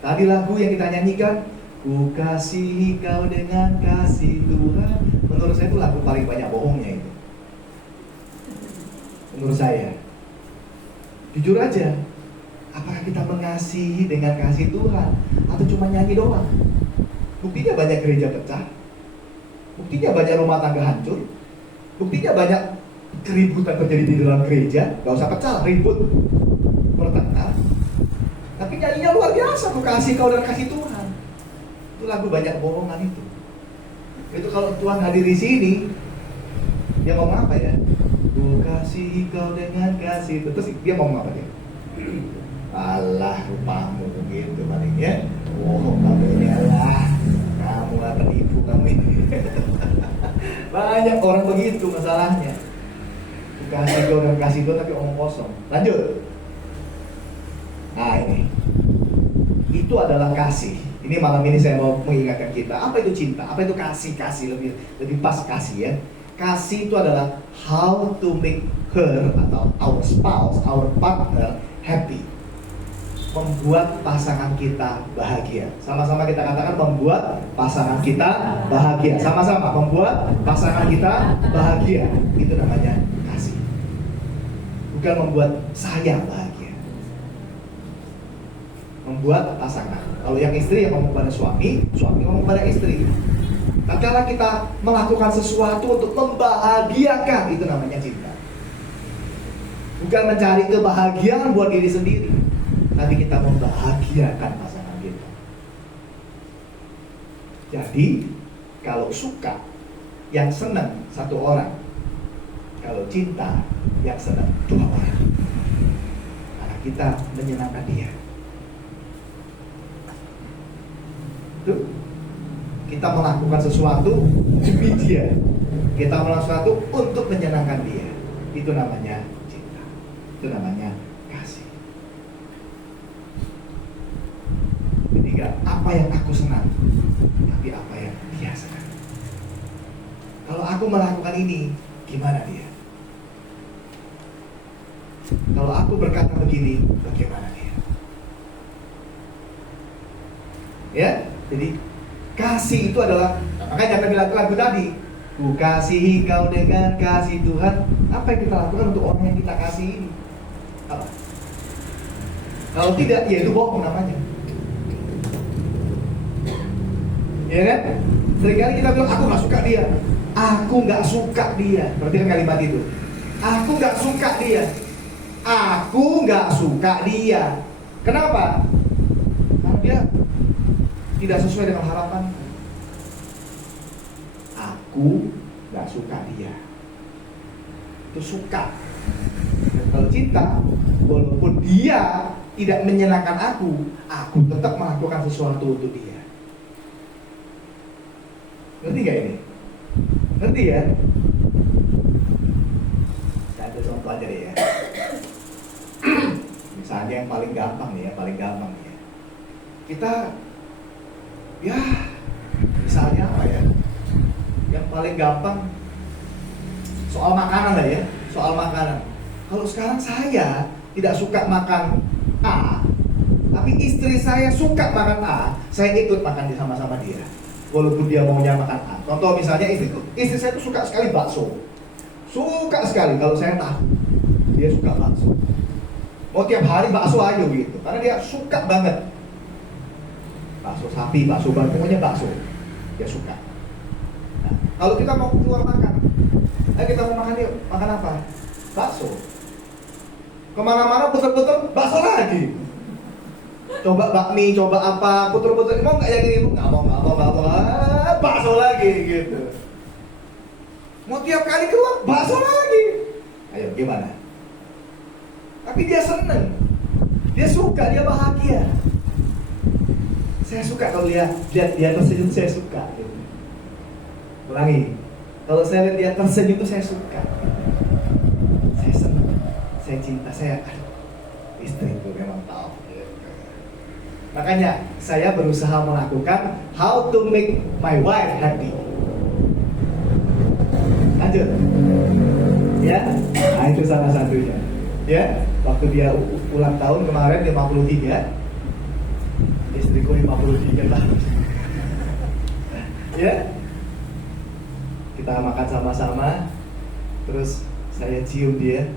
Tadi lagu yang kita nyanyikan, ku kasihi kau dengan kasih Tuhan. Menurut saya itu lagu paling banyak bohongnya itu. Menurut saya. Jujur aja, apakah kita mengasihi dengan kasih Tuhan atau cuma nyanyi doang? Buktinya banyak gereja pecah. Buktinya banyak rumah tangga hancur. Buktinya banyak keributan terjadi di dalam gereja. Gak usah pecah, ribut, bertengkar. Tapi nyanyinya luar biasa, ku kasih kau dan kasih Tuhan. Itu lagu banyak bohongan itu. Itu kalau Tuhan hadir di sini, dia ngomong apa ya? Ku kasih kau dengan kasih. Terus dia ngomong apa dia? Allah rupamu gitu paling ya. Oh kamu ini Allah, kamu akan ibu kamu ini. Banyak orang begitu masalahnya. Kasih kau dan kasih Tuhan tapi omong kosong. Lanjut. Nah ini, itu adalah kasih. Ini malam ini saya mau mengingatkan kita, apa itu cinta, apa itu kasih lebih pas kasih ya. Kasih itu adalah how to make her atau our spouse, our partner happy. Membuat pasangan kita bahagia. Sama-sama kita katakan membuat pasangan kita bahagia. Sama-sama membuat pasangan kita bahagia. Itu namanya kasih. Bukan membuat saya bahagia. Membuat pasangan. Kalau yang istri yang ngomong kepada suami, suami ngomong kepada istri. Tatkala kita melakukan sesuatu untuk membahagiakan, itu namanya cinta. Bukan mencari kebahagiaan buat diri sendiri, tapi kita membahagiakan pasangan kita. Jadi, kalau suka, yang senang satu orang. Kalau cinta, yang senang 2 orang. Karena kita menyenangkan dia. Tuh, kita melakukan sesuatu demi dia. Kita melakukan sesuatu untuk menyenangkan dia. Itu namanya cinta. Itu namanya kasih. Ketiga, apa yang aku senang, tapi apa yang dia senang. Kalau aku melakukan ini, gimana dia? Kalau aku berkata begini, bagaimana dia? Ya, jadi kasih itu adalah, makanya kata bilang lagu tadi, ku kasihi kau dengan kasih Tuhan. Apa yang kita lakukan untuk orang yang kita kasih ini? Apa? Kalau tidak, ya itu bohong namanya. Ya kan? Seringkali kita bilang, aku gak suka dia. Aku gak suka dia. Berarti kan kalimat itu. Aku gak suka dia. Aku gak suka dia. Kenapa? Karena dia tidak sesuai dengan harapan. Aku gak suka dia. Itu suka. Dan kalau cinta, walaupun dia tidak menyenangkan aku tetap melakukan sesuatu untuk dia. Ngerti gak ini? Ngerti ya? Saya ambil contoh aja deh ya. Misalnya yang paling gampang nih ya. Kita, ya, misalnya apa ya? Yang paling gampang soal makanan lah ya, soal makanan. Kalau sekarang saya tidak suka makan A, tapi istri saya suka makan A, saya ikut makan sama-sama dia. Walaupun dia maunya makan A. Contoh misalnya istri saya tuh suka sekali bakso. Suka sekali, kalau saya tahu dia suka bakso. Mau tiap hari bakso aja gitu, karena dia suka banget. Bakso sapi, bakso babi, pokoknya bakso. Dia suka. Nah, kalau kita mau keluar makan, kita mau makan yuk, makan apa? Bakso. Kemana-mana puter-puter, bakso lagi. Coba bakmi, coba apa, puter-puter. Mau nggak yang ini? Nggak mau. Bakso lagi gitu. Mau tiap kali keluar, bakso lagi. Ayo, gimana? Tapi dia seneng, dia suka, dia bahagia. Saya suka kalau lihat dia tersenyum, saya suka. Ulangi, kalau saya lihat dia tersenyum itu saya suka. Saya senang, saya cinta, istri itu memang tahu. Makanya saya berusaha melakukan how to make my wife happy. Lanjut, ya, nah, itu salah satunya. Ya, waktu dia ulang tahun kemarin 53, istriku 53 tahun. Ya, kita makan sama-sama, terus saya cium dia.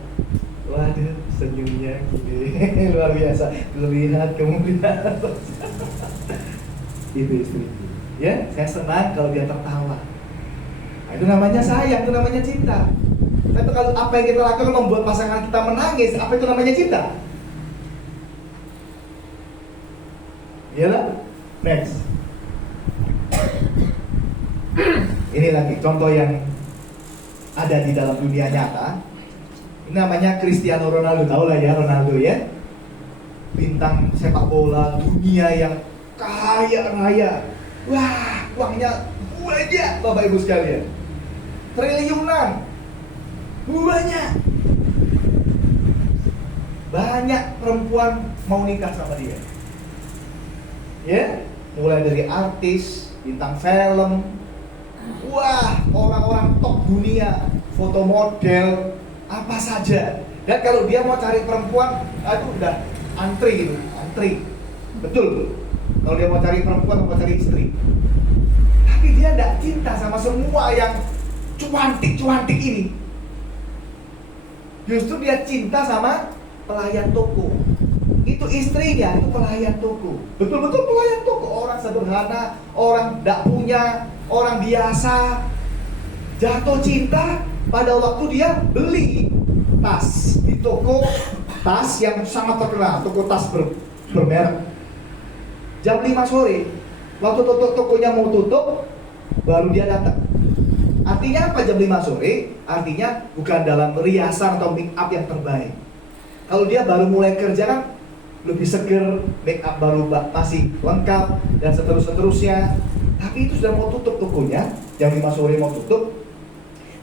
Waduh, senyumnya gini luar biasa. Lihat, kamu lihat. Itu istri. Ya, saya senang kalau dia tertawa. Nah, itu namanya sayang, itu namanya cinta. Tapi kalau apa yang kita lakukan membuat pasangan kita menangis, apa itu namanya cinta? Iyalah. Next. Ini lagi contoh yang ada di dalam dunia nyata. Ini namanya Cristiano Ronaldo, tahu lah ya Ronaldo ya. Bintang sepak bola dunia yang kaya raya. Wah, uangnya banyak Bapak Ibu sekalian. Triliunan. Banyak perempuan mau nikah sama dia. Ya, mulai dari artis, bintang film, wah, orang-orang top dunia, foto model, apa saja. Dan kalau dia mau cari perempuan, itu udah antri. Betul. Kalau dia mau cari perempuan, mau cari istri. Tapi dia tidak cinta sama semua yang cuantik-cuantik ini. Justru dia cinta sama pelayan toko. Itu istrinya, itu pelayan toko. Betul-betul pelayan toko. Orang sederhana, orang tidak punya, orang biasa. Jatuh cinta pada waktu dia beli tas di toko tas yang sangat terkenal, toko tas bermerek. Jam 5 sore, waktu tokonya mau tutup, baru dia datang. Artinya apa jam 5 sore? Artinya bukan dalam riasan atau make up yang terbaik. Kalau dia baru mulai kerja kan lebih seger, make up baru masih lengkap dan seterusnya. Tapi itu sudah mau tutup tokonya, jam 5 sore mau tutup,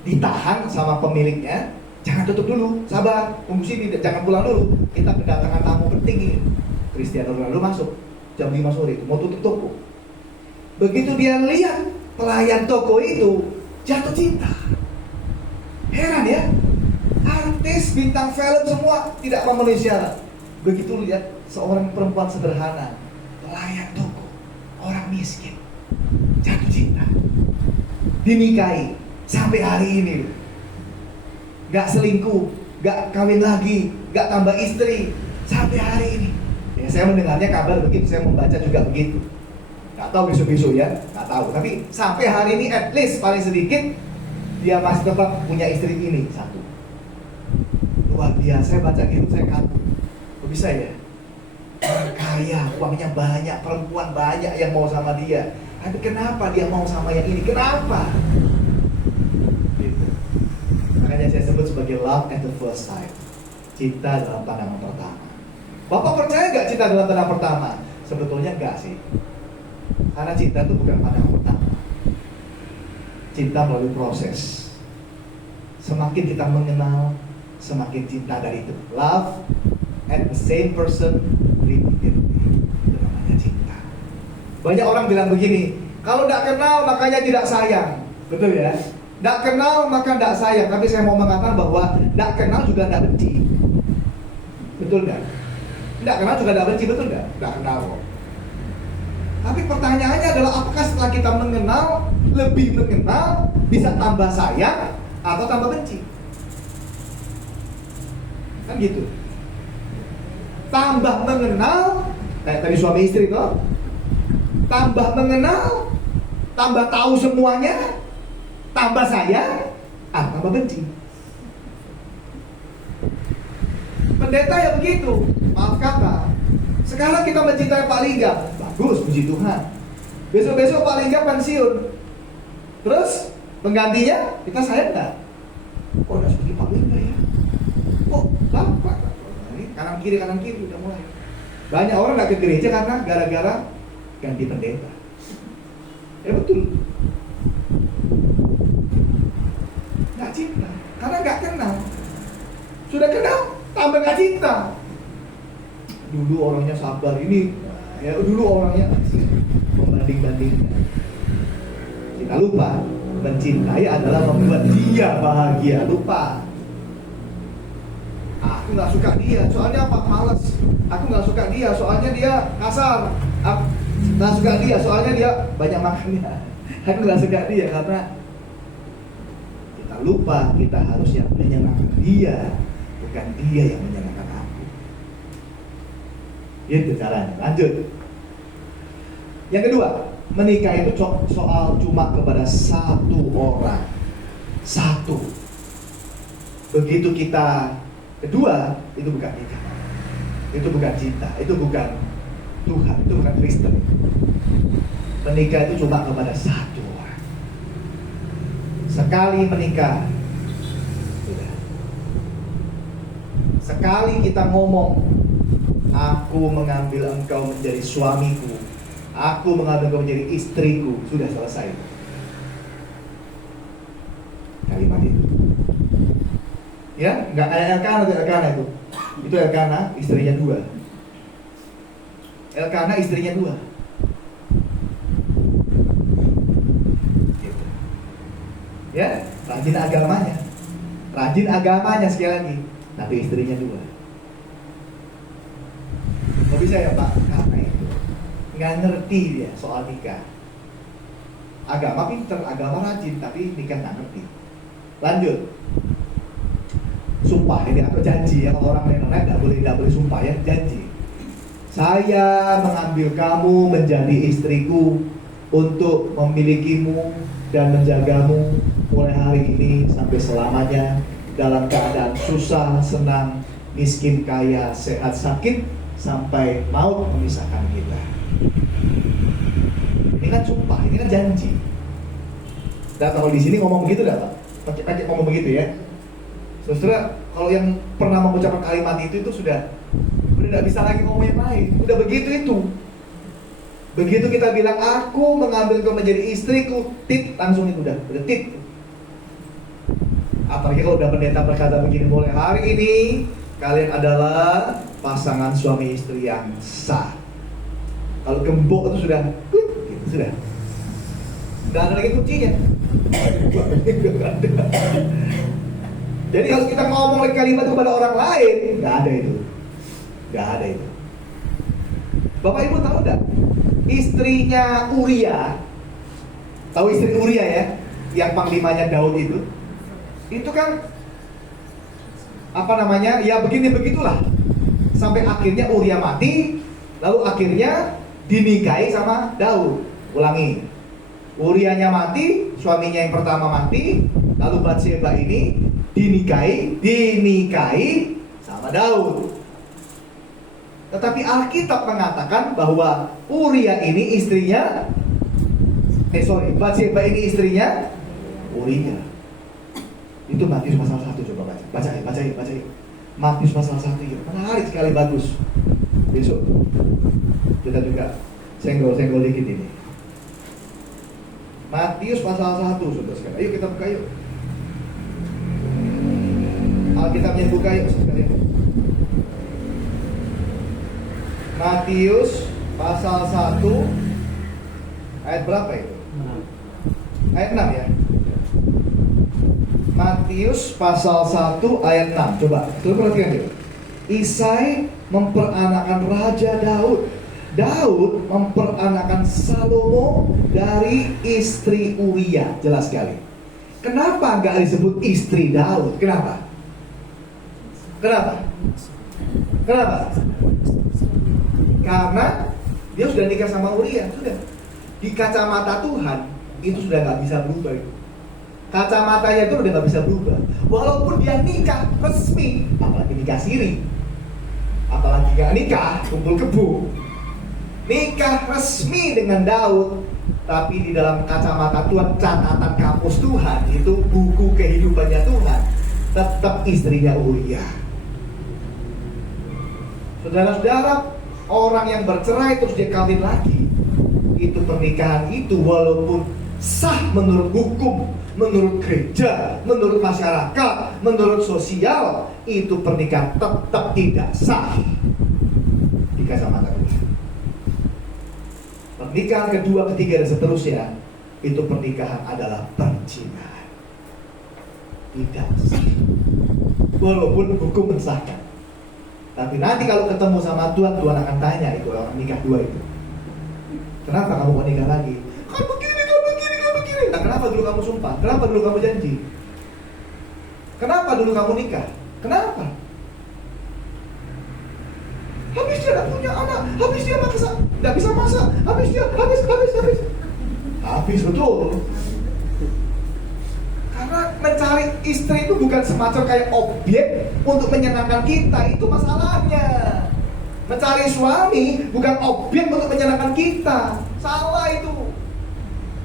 ditahan sama pemiliknya. Jangan tutup dulu, sabar, tunggu sini, jangan pulang dulu. Kita kedatangan tamu penting ini. Cristiano Ronaldo masuk jam 5 sore itu mau tutup toko. Begitu dia lihat pelayan toko itu, jatuh cinta. Heran ya, artis, bintang film semua tidak memenuhi syarat. Begitu lihat seorang perempuan sederhana, pelayan toko, orang miskin, jatuh cinta. Dinikahi sampai hari ini. Gak selingkuh, gak kawin lagi, gak tambah istri sampai hari ini. Ya, saya mendengarnya kabar begitu, saya membaca juga begitu. Gak tahu besok-besok ya, gak tahu. Tapi sampai hari ini at least paling sedikit dia masih tetap punya istri ini satu. Luar biasa, saya baca gitu saya kagum. Kok bisa ya? Orang kaya, uangnya banyak, perempuan banyak yang mau sama dia. Tapi kenapa dia mau sama yang ini? Kenapa? Gitu. Makanya saya sebut sebagai love at the first sight. Cinta dalam pandangan pertama. Bapak percaya nggak cinta dalam pandangan pertama? Sebetulnya enggak sih. Karena cinta itu bukan pandangan pertama. Cinta melalui proses. Semakin kita mengenal, semakin cinta dari itu. Love at the same person repeatedly. Itu namanya cinta. Banyak orang bilang begini, kalau tidak kenal makanya tidak sayang. Betul ya? Tidak kenal maka tidak sayang. Tapi saya mau mengatakan bahwa tidak kenal juga tidak benci. Betul nggak? Tidak kenal juga tidak benci, betul nggak? Tidak kenal kok. Tapi pertanyaannya adalah apakah setelah kita mengenal, lebih mengenal, bisa tambah sayang atau tambah benci? Kan gitu. Tambah mengenal, kayak tadi suami istri toh. Tambah mengenal, tambah tahu semuanya, tambah sayang, tambah benci. Pendeta ya begitu, maaf kata. Sekarang kita mencintai Pak Lingga, bagus, puji Tuhan. Besok-besok Pak Lingga pensiun, terus penggantinya kita sayang nggak? Oh, udah seperti Pak Lingga ya. Oh, bapak, ini kanan kiri udah mulai. Banyak orang nggak ke gereja karena gara-gara ganti pendeta. Ya betul. Nggak cinta, karena nggak kenal. Sudah kenal, tambah nggak cinta. Dulu orangnya sabar, ini ya dulu orangnya membanding-bandingkan. Kita lupa, mencintai adalah membuat dia bahagia. Lupa. Aku nggak suka dia, soalnya apa? Males. Aku nggak suka dia, soalnya dia kasar. Aku nggak suka dia, soalnya dia banyak makannya. Aku nggak suka dia karena kita lupa kita harusnya menyenangkan dia, bukan dia yang menyenangkan aku. Itu caranya. Lanjut. Yang kedua, menikah itu soal cuma kepada satu orang. Satu. Begitu kita kedua, itu bukan nikah. Itu bukan cinta, itu bukan Tuhan, itu bukan Kristen. Menikah itu cuma kepada satu orang. Sekali menikah, sudah. Sekali kita ngomong, aku mengambil engkau menjadi suamiku, aku mengambil engkau menjadi istriku, sudah selesai. Kalimat itu. Ya, nggak kayak Elkanah itu. Itu Elkanah, istrinya 2. Elkanah istrinya 2. Gitu. Ya, rajin agamanya sekali lagi, tapi istrinya 2. Kok bisa ya Pak? Karena itu nggak ngerti dia soal nikah. Agama pinter, agama rajin, tapi nikah nggak ngerti. Lanjut. Sumpah ini atau janji ya, kalau orang lain nggak boleh sumpah ya, janji. Saya mengambil kamu menjadi istriku untuk memilikimu dan menjagamu mulai hari ini sampai selamanya dalam keadaan susah, senang, miskin, kaya, sehat, sakit, sampai maut memisahkan kita. Ini kan sumpah, ini kan janji. Dan kalau di sini ngomong begitu dah Pak, pakai ngomong begitu ya. Saudara, kalau yang pernah mengucapkan kalimat itu sudah tidak bisa lagi ngomong yang lain. Udah begitu itu. Begitu kita bilang aku mengambil kau menjadi istriku, tit, langsung itu udah tit. Apalagi kalau udah pendeta berkata begini, mulai hari ini kalian adalah pasangan suami istri yang sah. Kalau gembok itu sudah, gitu, sudah. Nggak ada lagi kuncinya. Jadi kalau kita ngomong kalimat kepada orang lain, nggak ada itu. Bapak Ibu tahu nggak? Istrinya Uria, tahu istri Uria ya, yang panglimanya Daud itu kan apa namanya? Ya begitulah. Sampai akhirnya Uria mati, lalu akhirnya dinikahi sama Daud. Ulangi. Urianya mati, suaminya yang pertama mati, lalu Batseba ini dinikahi sama Daud. Tetapi Alkitab mengatakan bahwa Uria ini istrinya Batseba ini istrinya Uria. Itu Matius pasal 1, coba baca. Baca. Matius pasal 1 ya. Menarik sekali, bagus. besok kita juga senggol-senggol dikit ini. Matius pasal 1, saudara sekalian. Ayo kita buka yuk. Alkitabnya buka yuk sekalian. Matius pasal 1 ayat berapa itu? Ayat 6 ya. Matius pasal 1 ayat 6. Coba perhatikan dulu. Isai memperanakan Raja Daud. Daud memperanakan Salomo dari istri Uria. Jelas sekali. Kenapa nggak disebut istri Daud? Kenapa? Kenapa? Karena dia sudah nikah sama Uria. Sudah. Di kacamata Tuhan itu sudah nggak bisa berubah itu. Kacamatanya itu udah nggak bisa berubah. Walaupun dia nikah resmi, apalagi nikah siri, apalagi nggak nikah kumpul kebo. Nikah resmi dengan Daud, tapi di dalam kacamata Tuhan, catatan kampus Tuhan, itu buku kehidupannya Tuhan, tetap istrinya Uria. Saudara-saudara, orang yang bercerai terus dia kawin lagi, itu pernikahan itu walaupun sah menurut hukum, menurut gereja, menurut masyarakat, menurut sosial, itu pernikahan tetap tidak sah di kacamata Tuhan. Pernikahan kedua, ketiga, dan seterusnya, itu pernikahan adalah perzinahan. Tidak sah. Walaupun hukum mensahkan. Tapi nanti kalau ketemu sama Tuhan, Tuhan akan tanya itu orang nikah dua itu. Kenapa kamu mau nikah lagi? Kan begini. Nah, kenapa dulu kamu sumpah? Kenapa dulu kamu janji? Kenapa dulu kamu nikah? Kenapa? Habis dia tidak punya anak, habis dia tidak bisa masak, habis betul. Karena mencari istri itu bukan semacam kayak objek untuk menyenangkan kita, itu masalahnya. Mencari suami bukan objek untuk menyenangkan kita, salah itu.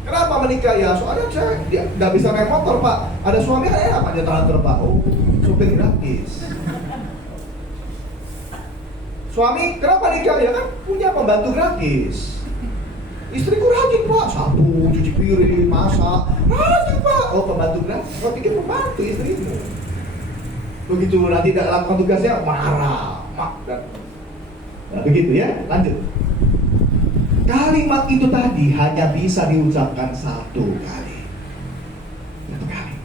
Kenapa menikah? Ya soalnya saya tidak bisa naik motor pak, ada suami kan enak dia terbang, supir gratis. Suami kenapa nikah? Ya kan punya pembantu gratis. Istriku rajin pak, sapu, cuci piring, masak, rajin pak. Oh pembantu gratis, kau pikir pembantu istrimu. Begitu nanti tidak lakukan tugasnya marah, nah begitu ya, lanjut. Kalimat itu tadi hanya bisa diucapkan satu kali. Satu kali.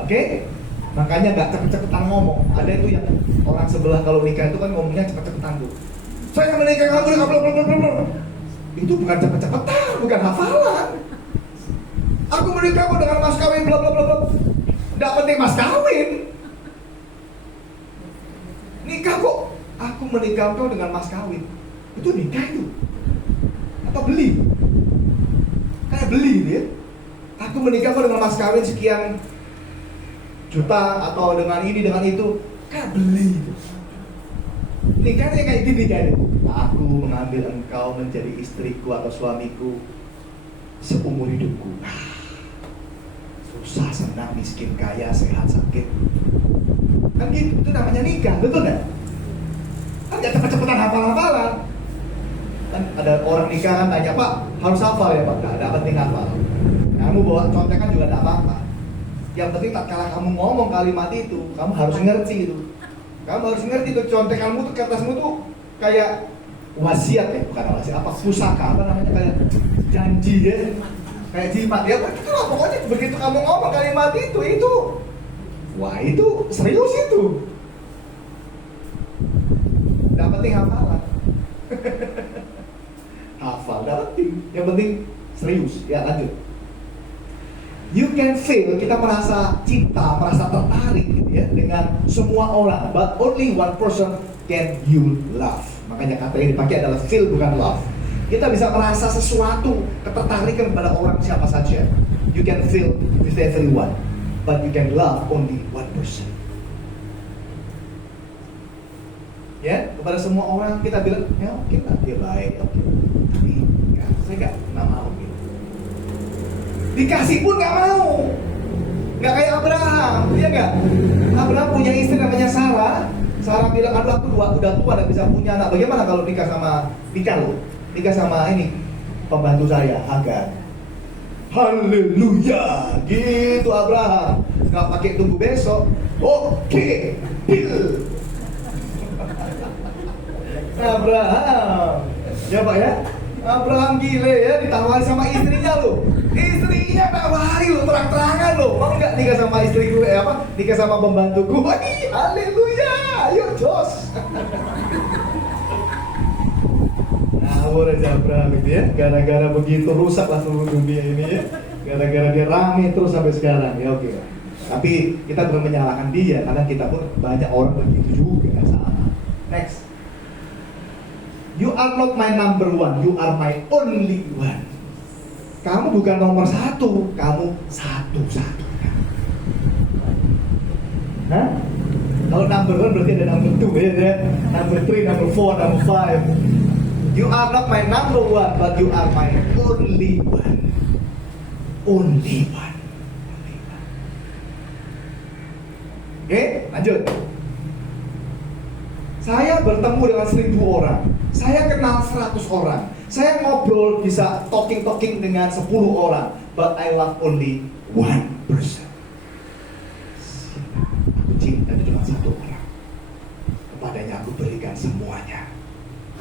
Oke? Makanya gak cepet-cepetan ngomong. Ada itu yang orang sebelah kalau nikah itu kan ngomongnya cepet-cepetan tuh. Saya menikah kamu blablabla. Itu bukan cepet-cepetan, bukan hafalan. Aku menikah kok dengan mas kawin blablabla. Gak penting mas kawin. Nikah kok aku menikah kau dengan mas kawin. Itu nikah itu. Atau beli. Kayak beli dia. Aku menikah kok dengan mas kawin sekian juta atau dengan ini dengan itu, kayak beli itu. Nikahnya kayak gini kan. Aku mengambil engkau menjadi istriku atau suamiku seumur hidupku. Susah, senang, miskin, kaya, sehat, sakit. Kan gitu, itu namanya nikah, betul kan? Kan gak cepet-cepetan hafal-hafalan. Kan ada orang nikah kan tanya, Pak, harus hafal ya Pak? Gak ada penting hafal. Kamu bawa contekan juga gak apa-apa. Yang penting tak kalah kamu ngomong kalimat itu, kamu harus ngerti itu. Kamu harus ngerti tuh contekanmu tuh, kertasmu tuh kayak wasiat ya, bukan wasiat, apa pusaka, apa namanya, kayak janji ya, kayak jimat ya, itu lah pokoknya begitu kamu ngomong kalimat itu, wah itu serius itu. Gak penting hafalan, hafal gak penting, yang penting serius. Ya lanjut. You can feel, kita merasa cinta, merasa tertarik gitu ya, dengan semua orang, but only one person can you love. Makanya kata yang dipakai adalah feel, bukan love. Kita bisa merasa sesuatu, ketertarikan kepada orang siapa saja. You can feel with everyone, but you can love only one person. Ya, kepada semua orang kita bilang, ya oke lah, dia baik, oke. Tapi ya, saya nggak mau gitu. Dikasih pun gak mau. Gak kayak Abraham, iya gak? Abraham punya istri namanya Sarah. Sarah bilang, aduh aku udah tua gak bisa punya anak. Bagaimana kalau nikah sama ini pembantu saya, Hagar. Haleluya, gitu Abraham. Gak pakai tunggu besok. Oke, deal. Abraham, ya Pak ya. Abraham gile ya, ditawari sama istrinya loh. Istrinya nawari loh, terang-terangan loh. Mau nggak nikah sama istri gue? Nikah sama pembantu gue? Haleluya, ayo jos. Ngawur aja Abraham itu ya. Gara-gara begitu rusaklah seluruh dunia ini ya. Gara-gara dia rame terus sampai sekarang ya, oke. Tapi kita bukan menyalahkan dia, karena kita pun banyak orang begitu juga sama. Next. You are not my number one, you are my only one. Kamu bukan nomor satu, kamu satu-satunya. Hah? Kalau number one berarti ada number two ya, number three, number four, number five. You are not my number one, but you are my only one. Only one. Oke, lanjut. Saya bertemu dengan 1.000 orang. Saya kenal 100 orang. Saya ngobrol bisa talking dengan 10 orang. But I love only one person. Aku cinta cuma satu orang. Kepadanya aku berikan semuanya.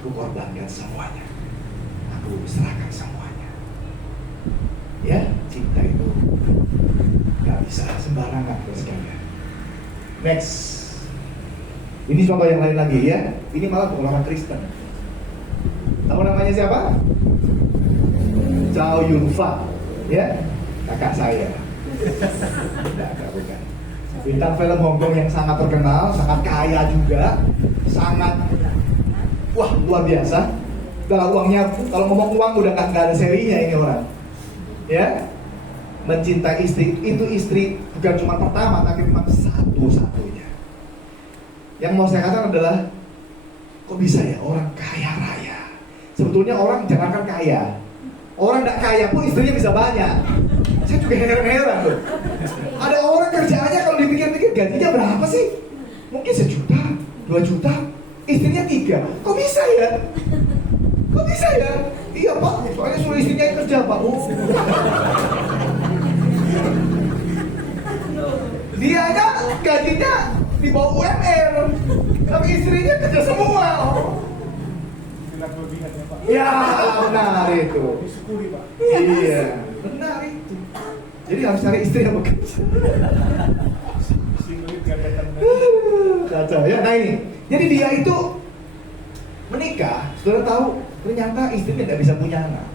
Aku korbankan semuanya. Aku serahkan semuanya. Ya, cinta itu gak bisa sembarangan sekalian. Next. Ini contoh yang lain lagi ya. Ini malah bukan orang Kristen. Tahu namanya siapa? Chow Yun Fat, ya, kakak saya. Enggak, bukan. Bintang film Hongkong yang sangat terkenal, sangat kaya juga, sangat luar biasa. Kalau uangnya, kalau ngomong uang udah nggak ada serinya ini orang. Ya, mencintai istri itu istri bukan cuma pertama, tapi memang satu-satunya. Yang mau saya katakan adalah, kok bisa ya orang kaya raya? Sebetulnya orang jangankan kaya, orang tidak kaya pun istrinya bisa banyak. Saya juga heran-heran loh. Ada orang kerjaannya kalau dipikir-pikir gajinya berapa sih? Mungkin 1 juta, 2 juta, istrinya 3. Kok bisa ya? Kok bisa ya? Iya Pak, soalnya suruh istrinya yang kerja Pak. Dia aja gajinya di bawah UMR, tapi istrinya kerja semua. Bilang kelebihan ya Pak. Ya, benar itu. Disyukuri Pak. Iya, benar itu. Jadi harus cari istri yang bekerja. Single gak datang. Kacau ya. Nah ini, jadi dia itu menikah, saudara tahu, ternyata istrinya tidak bisa punya anak.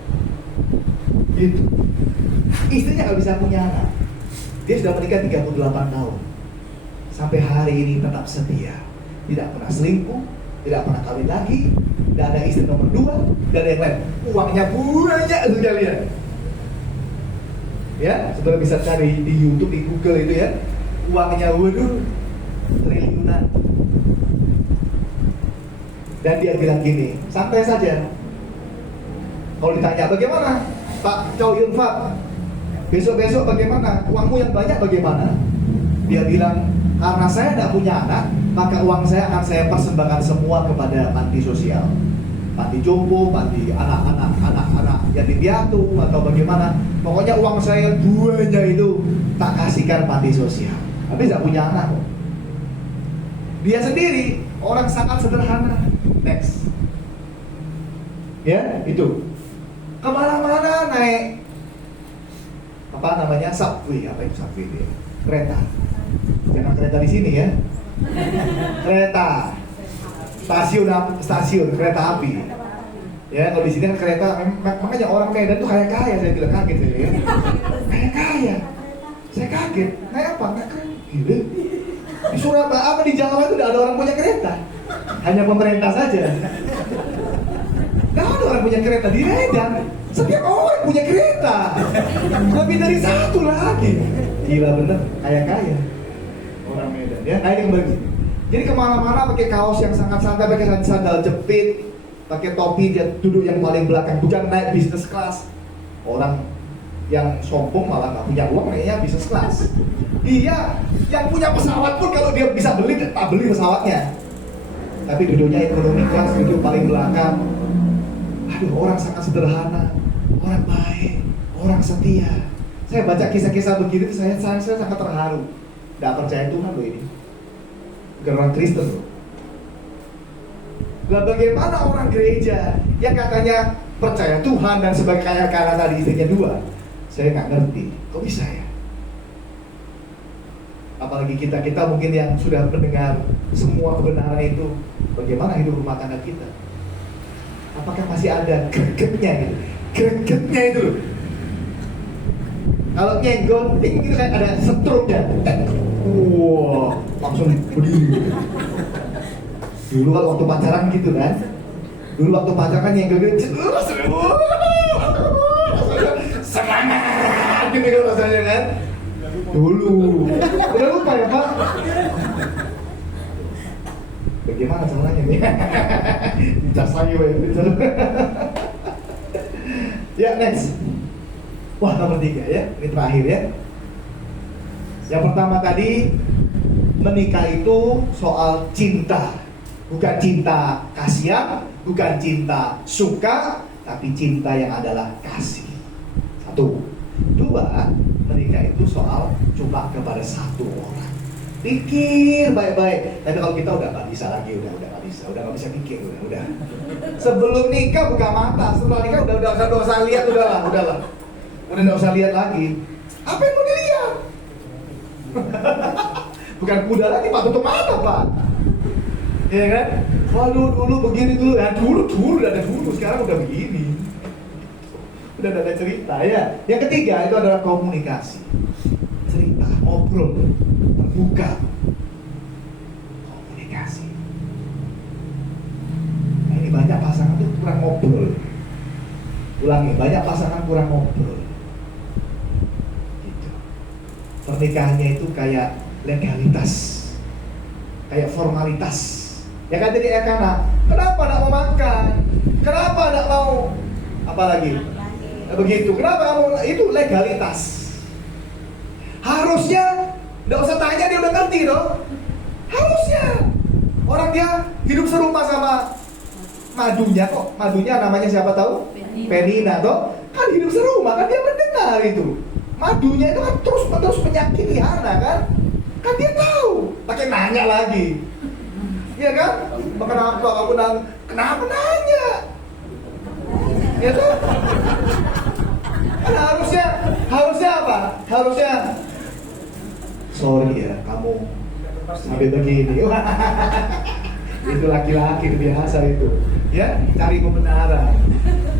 Gitu. Istrinya nggak bisa punya anak. Dia sudah menikah 38 tahun. Sampai hari ini tetap setia. Tidak pernah selingkuh, tidak pernah kawin lagi, tidak ada istri nomor 2, tidak ada yang lain. Uangnya banyak sekalian. Ya, saudara bisa cari di YouTube, di Google itu ya. Uangnya waduh, triliunan. Dan dia bilang gini, santai saja. Kalau ditanya bagaimana Pak Chow Yun Fat, besok-besok bagaimana? Uangmu yang banyak bagaimana? Dia bilang, karena saya tidak punya anak, maka uang saya akan saya persembahkan semua kepada panti sosial, panti jompo, panti anak-anak yatim piatu atau bagaimana. Pokoknya uang saya yang banyak itu tak kasihkan panti sosial. Tapi tidak punya anak kok. Dia sendiri orang sangat sederhana. Next. Ya, itu. Kemana-mana naik apa namanya subway, apa itu subway itu? Kereta. Jangan kereta di sini ya. Kereta. Stasiun kereta api. Ya, kalau di sini kan kereta, makanya orang Medan tuh kaya-kaya, saya bilang kaget saya ya. Kaya-kaya. Saya kaget. Naik apa? Naik kereta. Gila. Di Surabaya apa di Jawa itu tidak ada orang punya kereta. Hanya pemerintah saja. Tidak ada orang punya kereta di Medan. Setiap orang punya kereta. Lebih dari 1 lagi. Gila bener, kaya-kaya orang Medan ya. Nah ini kembali. Jadi kemana-mana pakai kaos yang sangat santai, pakai sandal jepit, pakai topi, dia duduk yang paling belakang, bukan naik business class. Orang yang sombong malah nggak punya uang naiknya business class. Dia yang punya pesawat pun kalau dia bisa beli, tak beli pesawatnya. tapi duduknya ekonomi kelas, duduk paling belakang. Aduh, orang sangat sederhana, orang baik, orang setia. Saya baca kisah-kisah begitu, saya sangat terharu. Gak percaya Tuhan loh ini, bukan orang Kristen loh. Lah bagaimana orang gereja yang katanya percaya Tuhan dan sebagainya, karena tadi istrinya 2, saya nggak ngerti, kok bisa ya? Apalagi kita mungkin yang sudah mendengar semua kebenaran itu, bagaimana hidup rumah tangga kita? Apakah masih ada gregetnya gitu? Gregetnya itu loh. Kalau nyenggol, itu kayak ada setrumnya. Wah, langsung berdiri. Dulu kalau waktu pacaran gitu kan, dulu waktu pacaran kan nyenggol gitu, semangat gitu kan rasanya kan. Dulu, udah lupa ya Pak? Bagaimana caranya nih? Dicas lagi Pak. Ya, next. Wah, nomor 3 ya, ini terakhir ya. Yang pertama tadi, menikah itu soal cinta. Bukan cinta kasihan, bukan cinta suka, tapi cinta yang adalah kasih. 1. 2, menikah itu soal cuma kepada satu orang. Pikir baik-baik. Tapi kalau kita udah nggak bisa lagi, udah nggak bisa pikir, udah. Sebelum nikah buka mata, setelah nikah udah nggak usah lihat, udahlah, udah nggak usah lihat lagi. Apa yang mau dilihat? Bukan kuda lagi Pak, tutup mata Pak. Ya kan? Waduh, dulu begini dulu, ya dulu ada dulu, sekarang udah begini. Udah ada cerita ya. Yang ketiga itu adalah komunikasi. Cerita, ngobrol, terbuka. Komunikasi. Nah, ini banyak pasangan tuh kurang ngobrol. Ulangi, banyak pasangan kurang ngobrol. Gitu. Pernikahannya itu kayak legalitas, kayak formalitas. Ya kan, jadi karena kenapa tidak mau makan? Kenapa tidak mau apalagi? Begitu. Kenapa kamu? Itu legalitas. Harusnya tidak usah tanya, dia udah ngerti dong. Harusnya orang dia hidup serumah sama madunya kok. Madunya namanya siapa tahu? Penina toh. Kan hidup serumah kan dia mendengar itu. Madunya itu kan terus menyakiti Hana kan? Kan dia tahu. Pakai nanya lagi. Iya kan? Kenapa kamu kenapa nanya? Ya kan? Kan harusnya apa? Harusnya sorry ya kamu sampai begini. Itu laki-laki biasa itu. Ya, cari kebenaran.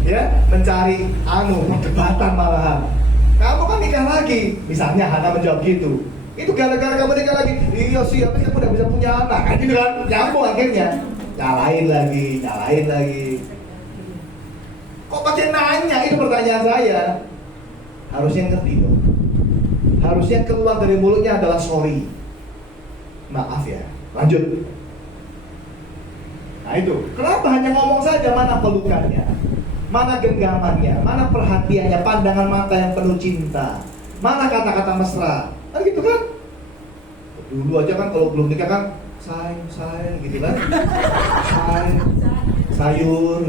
Ya, mencari perdebatan malahan. Kamu kan nikah lagi. Misalnya Hana menjawab gitu. Itu gara-gara kamu nikah lagi. Iya sih, tapi kamu udah bisa punya anak. Kan gitu kan, nyambung akhirnya. Nyalain lagi. Kok pakai nanya? Itu pertanyaan saya. Harusnya ngerti dong. Harusnya keluar dari mulutnya adalah sorry. Maaf ya. Lanjut. Nah itu. Kenapa hanya ngomong saja? Mana pelukannya? Mana genggamannya? Mana perhatiannya? Pandangan mata yang penuh cinta? Mana kata-kata mesra? Kan gitu kan? Dulu aja kan kalau belum nikah kan sayang gitu kan? Sayur.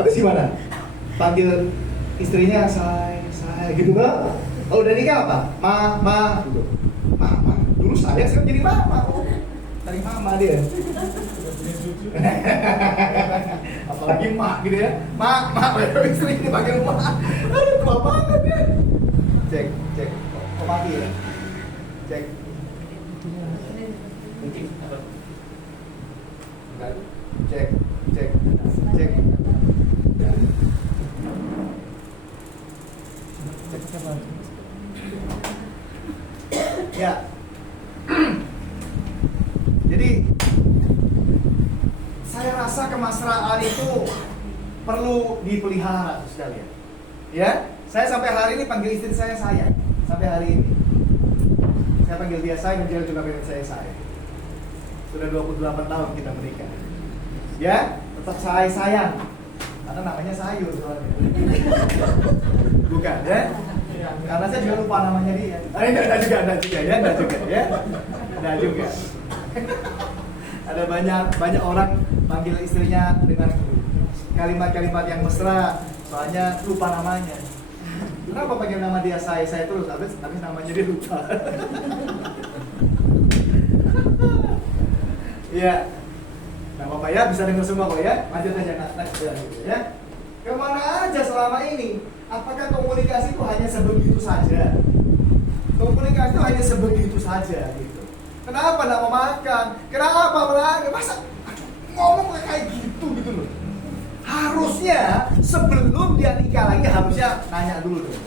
Habis gimana? Panggil istrinya sayang gitu kan? Kalau udah nikah apa? Ma gitu. Mama. Dulu sayang sekarang jadi mama. Tadi mama dia. Apalagi mak gitu ya. Mak istri ini panggil mak. Aduh, tua banget ya. Cek. Kok mati ya? Cek. Mungkin apa? Cek. Ya. Jadi saya rasa kemesraan itu perlu dipelihara sekalian. Ya, saya sampai hari ini panggil istri saya sayang. Sampai hari ini saya panggil dia sayang, dia juga panggil saya sayang. Sudah 28 tahun kita menikah. Ya, tetap saya sayang. Karena namanya sayur soalnya. Bukan ya? Karena saya juga lupa namanya dia. Enggak juga ya. Enggak juga. Ada banyak orang manggil istrinya dengan kalimat-kalimat yang mesra, soalnya lupa namanya. Kenapa panggil nama dia saya terus, habis namanya dia lupa. Iya. Nah, Bapak ya bisa dengar semua kok ya. Lanjut aja ya. Kemana aja selama ini? Apakah komunikasi itu hanya sebegitu saja? Komunikasi itu hanya sebegitu saja gitu. Kenapa nggak mau makan? Kenapa melanggar? Masa ngomong kayak gitu loh. Harusnya sebelum dia nikah lagi harusnya nanya dulu dong.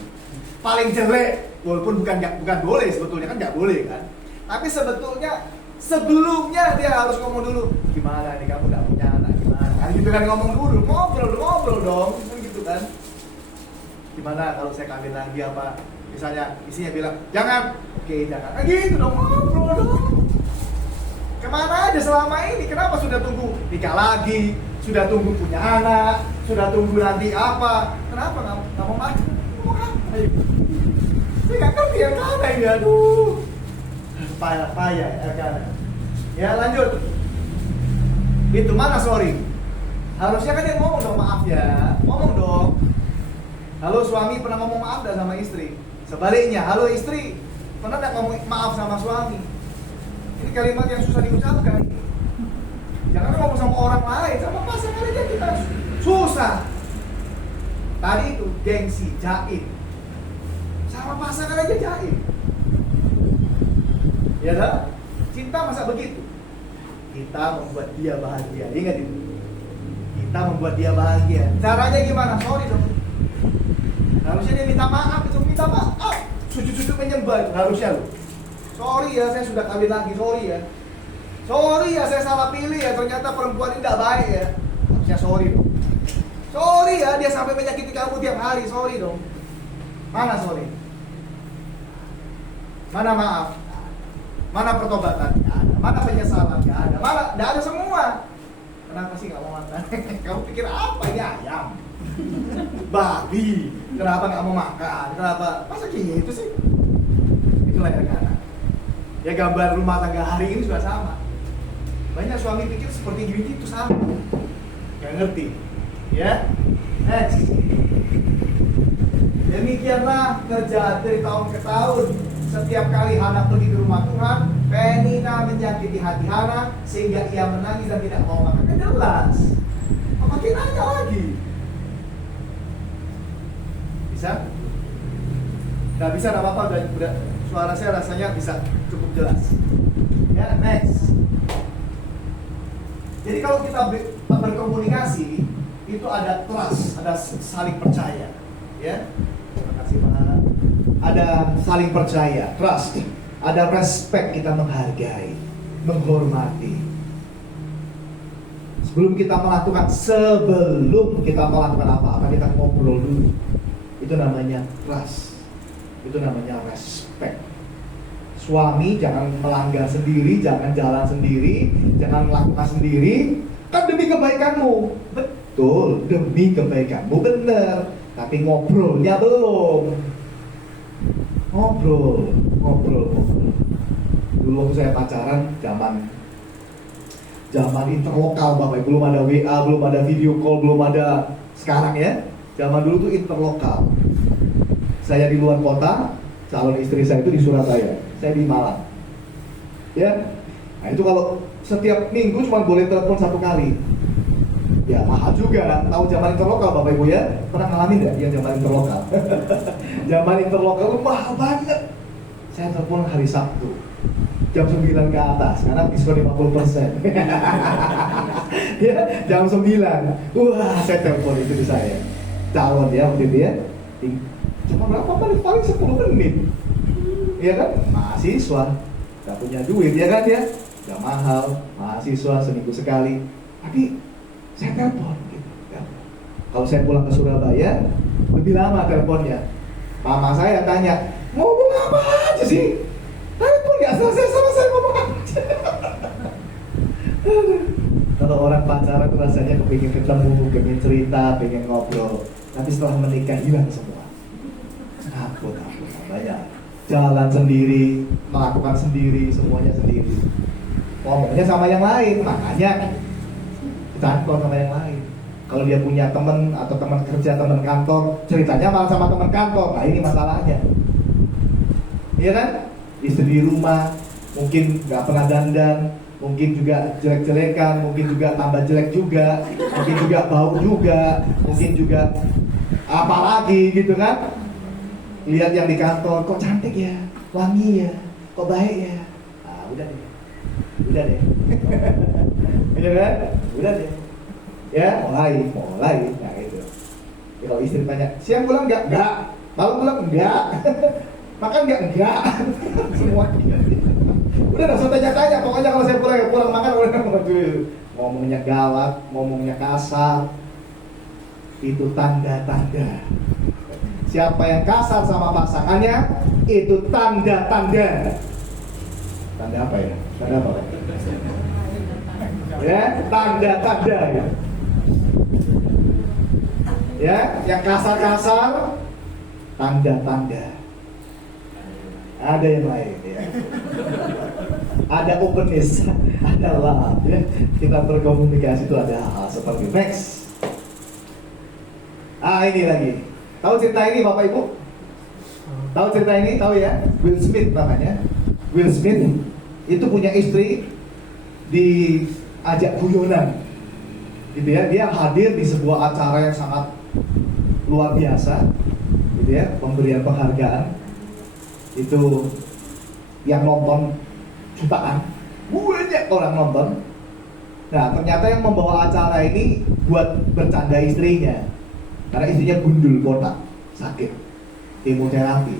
Paling jelek, walaupun bukan boleh sebetulnya kan nggak boleh kan. Tapi sebetulnya sebelumnya dia harus ngomong dulu. Gimana nih kamu nggak punya anak gimana? Kan gitu kan ngomong dulu, ngobrol dong, kan gitu kan. Gimana kalau saya kawin lagi apa? Misalnya isinya bilang jangan, oke jangan. Nah, gitu dong, ngobrol dong. Kemana aja selama ini? Kenapa sudah tunggu nikah lagi? Sudah tunggu punya anak? Sudah tunggu nanti apa? Kenapa nggak mau makan? Mau apa? Saya nggak ngerti ya karena ini, aduh. Payah ya kan. Ya lanjut. Itu mana sorry? Harusnya kan dia ngomong dong maaf ya. Ngomong dong. Halo suami pernah ngomong maaf gak sama istri? Sebaliknya, halo istri pernah gak ngomong maaf sama suami? Ini kalimat yang susah diucapkan. Jangan ngomong sama orang lain, sama pasangan aja kita susah. Tadi itu gengsi, jaim. Sama pasangan aja jaim. Ya dah, cinta masa begitu? Kita membuat dia bahagia, ingat itu. Kita membuat dia bahagia. Caranya gimana? Sorry dong. Harusnya dia minta maaf, minta maaf. Sujud-sujud menyembah itu harusnya loh. Sorry ya, saya sudah kawin lagi, sorry ya. Sorry ya, saya salah pilih ya, ternyata perempuan ini tidak baik ya. Harusnya sorry dong. Sorry ya, dia sampai menyakiti kamu tiap hari, sorry dong. Mana sorry? Mana maaf? Mana pertobatan? Gak ada. Mana penyesalan? Gak ada. Mana? Gak ada semua. Kenapa sih gak mau makan? Kamu pikir apa ini ayam? Babi? Kenapa gak mau makan? Kenapa? Masa gitu sih? Itulah yang kadang. Ya gambar rumah tangga hari ini juga sama. Banyak suami pikir seperti gini itu sama. Gak ngerti. Ya? Next. Demikianlah kerja dari tahun ke tahun. Setiap kali Hana pergi ke rumah Tuhan, Penina menyakiti hati Hana sehingga ia menangis dan tidak mau makan. Kan jelas. Makin nanya lagi. Bisa? Gak bisa, gak apa-apa. Udah, suara saya rasanya bisa cukup jelas. Ya, next. Jadi kalau kita berkomunikasi itu ada trust, ada saling percaya. Ya, terima kasih Pak. Ada saling percaya, trust, ada respect, kita menghargai, menghormati. Sebelum kita melakukan apa-apa, kita ngobrol dulu. Itu namanya trust, itu namanya respect. Suami jangan melanggar sendiri, jangan jalan sendiri, jangan melakukan sendiri. Kan demi kebaikanmu, betul, demi kebaikanmu benar. Tapi ngobrolnya belum. Ngobrol. Dulu waktu saya pacaran, zaman interlokal Bapak Ibu, belum ada WA, belum ada video call, belum ada sekarang ya. Zaman dulu tuh interlokal. Saya di luar kota, calon istri saya itu di Surabaya, saya di Malang. Ya, nah itu kalau setiap minggu cuma boleh telepon 1 kali. Ya mahal juga, tahu zaman interlokal Bapak Ibu ya? Pernah ngalamin nggak yang zaman interlokal? Zaman interlokal itu mahal banget. Saya telepon hari Sabtu jam 9 ke atas karena diskon 50%. Ya, jam 9. Wah, saya telepon itu di saya. Calon ya waktu itu ya. Cuma berapa paling 10 menit. Iya kan? Mahasiswa nggak punya duit ya kan ya? Nggak mahal, mahasiswa seminggu sekali. Tapi saya telepon gitu, ya. Kalau saya pulang ke Surabaya lebih lama teleponnya. Mama saya tanya, ngomong apa aja sih? Telepon nggak selesai ngomong aja. Kalau orang pacaran itu rasanya kepingin ketemu, pengen cerita, pengen ngobrol. Tapi setelah menikah hilang semua. Takut banyak. Jalan sendiri, melakukan sendiri, semuanya sendiri. ngomongnya sama yang lain, makanya cangkol sama yang lain. Kalau dia punya teman atau teman kerja, teman kantor, ceritanya malah sama teman kantor. Nah ini masalahnya. Iya kan? Istri di rumah mungkin nggak pernah dandan, mungkin juga jelek-jelekan, mungkin juga tambah jelek juga, mungkin juga bau juga, mungkin juga apa lagi gitu kan? Lihat yang di kantor, kok cantik ya, wangi ya, kok baik ya. Ah udah deh, iya kan? Udah deh. Ya, mulai, nah itu. Ya, kalau istri tanya, siang pulang enggak? Enggak. Malam pulang? Enggak. Makan enggak? Enggak. Semua enggak. Udah nggak usah tanya-tanya, pokoknya kalau saya pulang ya pulang, makan udah. Ngomongnya galak, ngomongnya kasar, itu tanda-tanda. Siapa yang kasar sama pasangannya, itu tanda-tanda. Tanda apa ya? Tanda apa? Ya, tanda-tanda ya. Ya, yang kasar-kasar, tanda-tanda. Ada yang lain ya. Ada openness, ada love ya. Kita berkomunikasi itu ada hal seperti next. Ini lagi. Tahu cerita ini Bapak Ibu? Tahu cerita ini? Tahu ya? Will Smith namanya. Will Smith itu punya istri diajak guyonan. Gitu ya. Dia hadir di sebuah acara yang sangat luar biasa. Gitu ya, pemberian penghargaan. Itu yang nonton jutaan, banyak orang nonton. Nah ternyata yang membawa acara ini buat bercanda istrinya, karena istrinya gundul botak, sakit, kemoterapi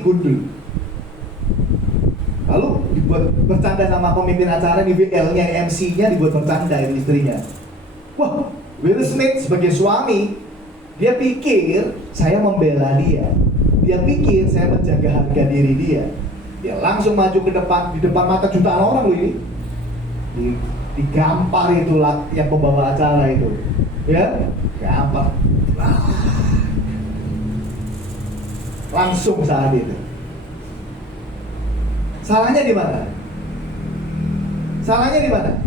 gundul. Lalu dibuat bercanda sama pemimpin acara, di WL-nya, MC-nya dibuat bercanda istrinya. Wah, Will Smith sebagai suami, dia pikir saya membela dia. Dia pikir saya menjaga harga diri dia. Dia langsung maju ke depan, di depan mata jutaan orang loh ini. Digampar itu yang pembawa acara itu. Ya, gampar. Langsung saat itu. Salahnya di mana? Salahnya di mana?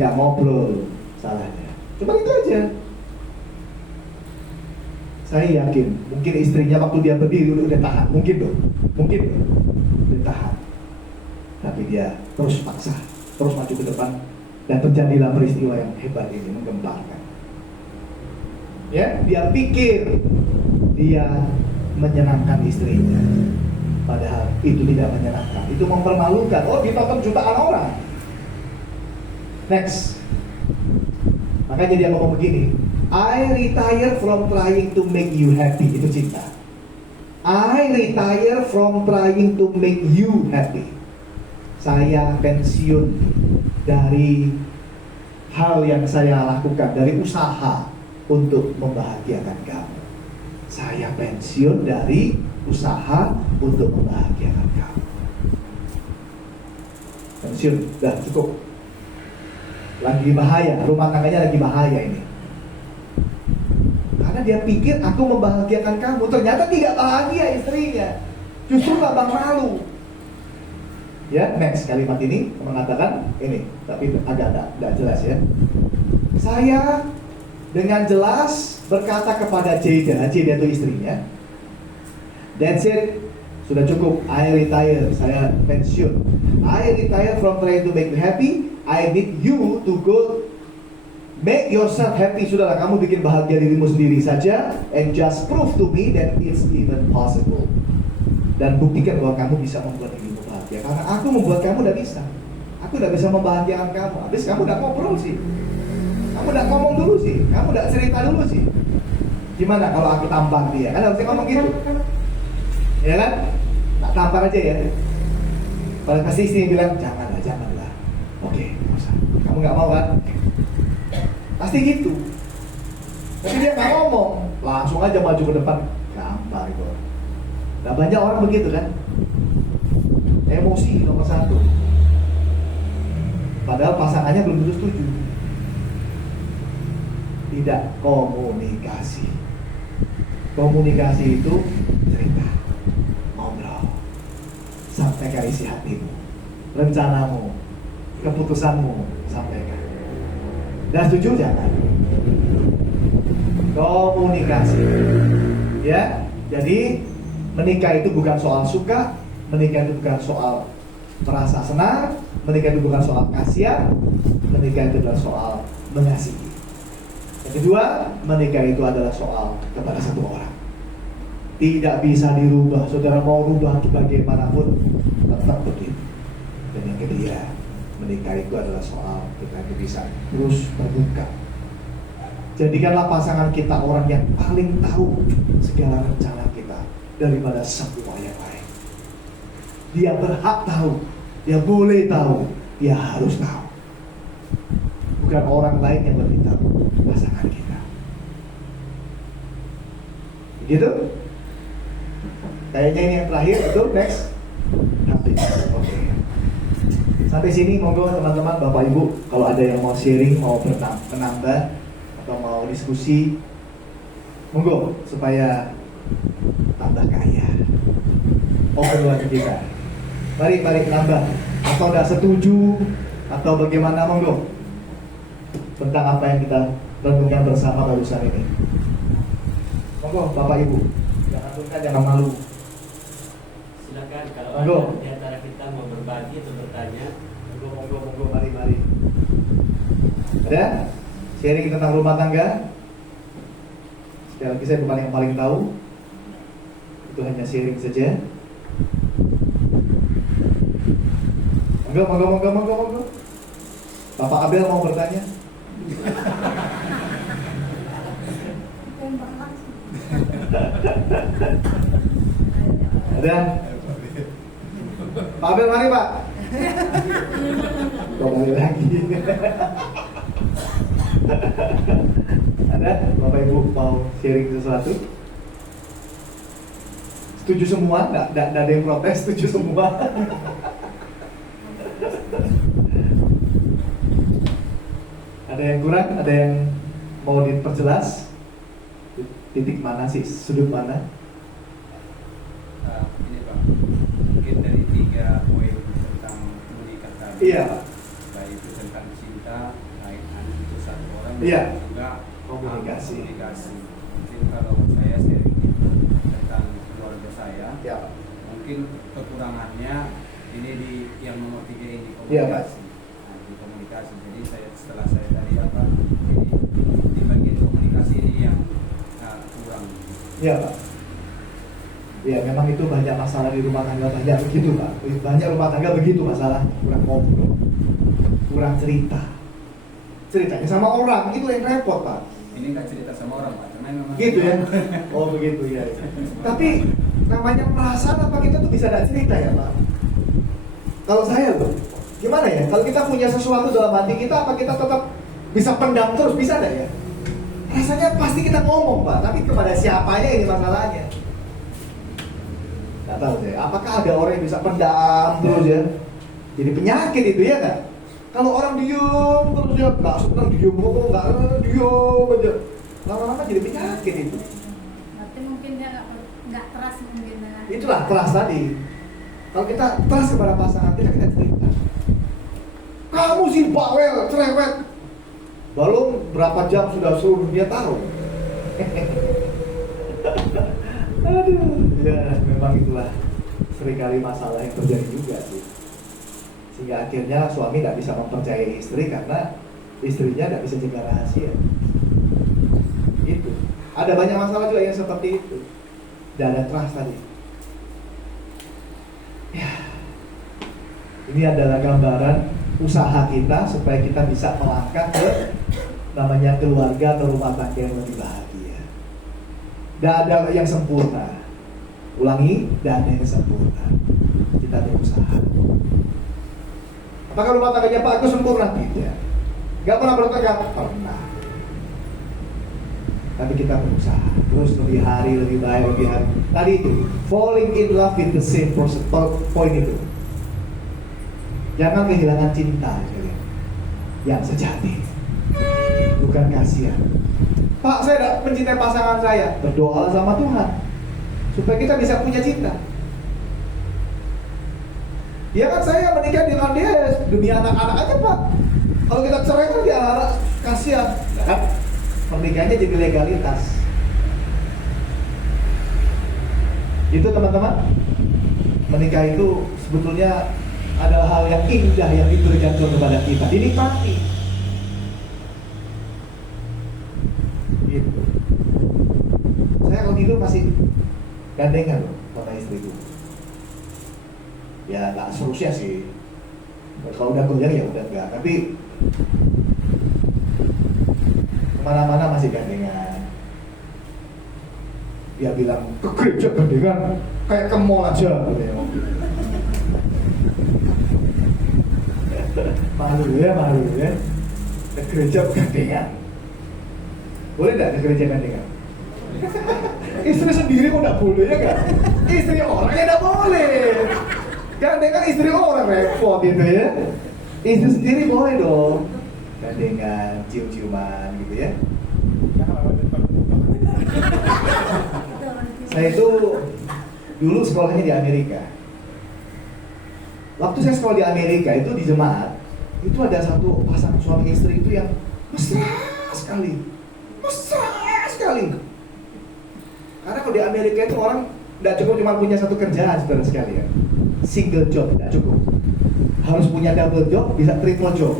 Nggak ngobrol salahnya. Cuma itu aja. Saya yakin, mungkin istrinya waktu dia berdiri udah tahan, mungkin udah tahan. Tapi dia terus paksa, terus maju ke depan, dan terjadilah peristiwa yang hebat ini, menggemparkan. Ya, dia pikir dia menyenangkan istrinya, padahal itu tidak menyenangkan, itu mempermalukan. Oh, ditonton jutaan orang. Next, makanya dia ngomong begini. I retire from trying to make you happy. Itu cinta. I retire from trying to make you happy. Saya pensiun dari hal yang saya lakukan, dari usaha untuk membahagiakan kamu. Saya pensiun dari usaha untuk membahagiakan kamu. Pensiun, udah cukup. Lagi bahaya, rumah tangganya lagi bahaya ini. Karena dia pikir aku membahagiakan kamu, ternyata tidak bahagia istrinya, justru babak malu. Ya, next kalimat ini mengatakan ini, tapi agak jelas ya. Saya dengan jelas berkata kepada Jada itu istrinya, that's it, sudah cukup, I retire, saya pensiun. I retire from trying to make you happy. I need you to go make yourself happy. Sudahlah, kamu bikin bahagia dirimu sendiri saja, and just prove to me that it's even possible. Dan buktikan bahwa kamu bisa membuat dirimu bahagia. Karena aku membuat kamu udah bisa. Aku udah bisa membahagiakan kamu. Habis kamu udah ngobrol sih, kamu udah ngomong dulu sih, kamu udah cerita dulu sih. Gimana kalau aku tampar dia? Kan harusnya ngomong gitu, ya kan? Tak tampar aja ya. Kalau pasti istri bilang janganlah. Oke, nggak usah. Kamu nggak mau kan? Pasti gitu. Tapi dia nggak ngomong, langsung aja maju ke depan, gampang itu. Nah, banyak orang begitu kan? Emosi nomor satu. Padahal pasangannya belum tentu setuju. Tidak komunikasi. Komunikasi itu cerita, ngobrol, sampai sampaikan isi hatimu, rencanamu, keputusanmu, sampaikan. Dan setuju jangan. Komunikasi. Ya, jadi menikah itu bukan soal suka, menikah itu bukan soal merasa senang, menikah itu bukan soal kasihan, menikah itu adalah soal mengasihi. Yang kedua, menikah itu adalah soal kepada satu orang. Tidak bisa dirubah. Saudara mau rubah bagaimanapun tetap begitu. Dan yang ketiga, menikah itu adalah soal kita bisa terus terbuka. Jadikanlah pasangan kita orang yang paling tahu segala rencana kita daripada semua yang lain. Dia berhak tahu, dia boleh tahu, dia harus tahu. Bukan orang lain yang lebih tahu pasangan kita. Begitu? Kayaknya ini yang terakhir, betul? Next. Habis. Oke. Sampai sini monggo teman-teman, Bapak Ibu, kalau ada yang mau sharing, mau menambah atau mau diskusi, monggo supaya tambah kaya. Open lagi kita. Mari nambah. Atau udah setuju atau bagaimana, monggo. Tentang apa yang kita renungkan bersama barusan ini. Monggo Bapak Ibu, jangan sungkan, jangan malu. Silakan kalau Monggo. ada di antara kita mau berbagi atau bertanya. Monggo, mari. Ada? Sharing tentang rumah tangga. Sekali lagi saya bukan yang paling tahu. Itu hanya sharing saja. Monggo. Bapak Abel mau bertanya? Ada? Pak Abel mari Pak. Kembali lagi. Ada? Bapak Ibu mau sharing sesuatu? Setuju semua? Nggak ada yang protes? Setuju semua? Ada yang kurang? Ada yang mau diperjelas? Titik mana sih? Sudut mana? Ini Pak, mungkin dari 3 poin tentang menikah tadi. Iya. Baik itu tentang cinta, baik anak itu satu orang, Iya. dan juga Komunikasi. Mungkin kalau saya sharing itu tentang keluarga saya, Ya. mungkin kekurangannya ini di yang nomor 3 ini Iya, Pak. komunikasi. Nah, di komunikasi. Jadi setelah saya tadi ini di bagian komunikasi ini yang kurang. Iya Pak. Ya memang itu banyak masalah di rumah tangga, banyak begitu Pak. Banyak rumah tangga begitu masalah, kurang ngobrol, kurang ceritanya sama orang, itu yang repot Pak. Ini nggak cerita sama orang Pak, karena memang Gitu ya. Oh begitu ya. Tapi namanya perasaan apa kita tuh bisa ada cerita ya Pak. Kalau saya loh, gimana ya? Kalau kita punya sesuatu dalam hati kita, apa kita tetap bisa pendam terus, bisa nggak ya? Rasanya pasti kita ngomong Pak, tapi kepada siapanya ini masalahnya. Nggak tahu saya. Apakah ada orang yang bisa pendam terus ya? Jadi penyakit itu ya nggak? Kalau orang diem terus ya, nggak senang diem, nggak diem aja. Lama-lama jadi penyakit itu. Berarti mungkin dia nggak keras mungkin. Itulah keras tadi. Kalau kita keras kepada pasangan kita cerita. Kamu si bawel, cerewet. Belum berapa jam sudah seluruh dunia tahu. Aduh, ya memang itulah seringkali masalah yang terjadi juga sih. Sehingga akhirnya suami tidak bisa mempercayai istri karena istrinya tidak bisa jaga rahasia. Itu. Ada banyak masalah juga yang seperti itu. Dan ada trust tadi. Ya. Ini adalah gambaran usaha kita supaya kita bisa melangkah ke namanya keluarga atau rumah tangga yang lebih bahagia. Tidak ada yang sempurna. Ulangi, tidak ada yang sempurna. Kita berusaha. Apakah rumah tangganya Pak Agus sempurna? Tidak. Gak pernah bertengkar? Pernah. Tapi kita berusaha terus lebih hari, lebih baik, lebih hari. Tadi itu falling in love with the same person. Poin itu. Jangan kehilangan cinta yang sejati, bukan kasihan. Pak, saya tidak mencintai pasangan saya. Berdoa sama Tuhan supaya kita bisa punya cinta. Ya kan saya menikah dengan dia demi anak-anak aja Pak. Kalau kita cerai kan dia anak kasihan. Kan? Pernikahannya jadi legalitas. Itu teman-teman, menikah itu sebetulnya adalah hal yang indah yang diberikan Tuhan kepada kita, dinikmati. Gitu. Saya kalau tidur masih gandengan loh sama istriku. Ya nggak seterusnya sih. Kalau udah goyang ya udah enggak. Tapi kemana-mana masih gandengan. Dia bilang ke gereja gandengan kayak ke mall aja. Malu ya. Ke gereja gandengan. Boleh nggak ke gereja gandengan? Istri sendiri kok nggak boleh ya kan? Istri orang ya nggak boleh. Gandengan istri orang repot gitu ya. Istri sendiri boleh dong. Gandengan, cium-ciuman gitu ya. Saya itu dulu sekolahnya di Amerika. Waktu saya sekolah di Amerika itu di jemaat, itu ada satu pasangan suami istri itu yang mesra sekali. Karena kalau di Amerika itu orang tidak cukup cuma punya satu kerjaan saudara sekalian. Single job tidak cukup. Harus punya double job, bisa triple job.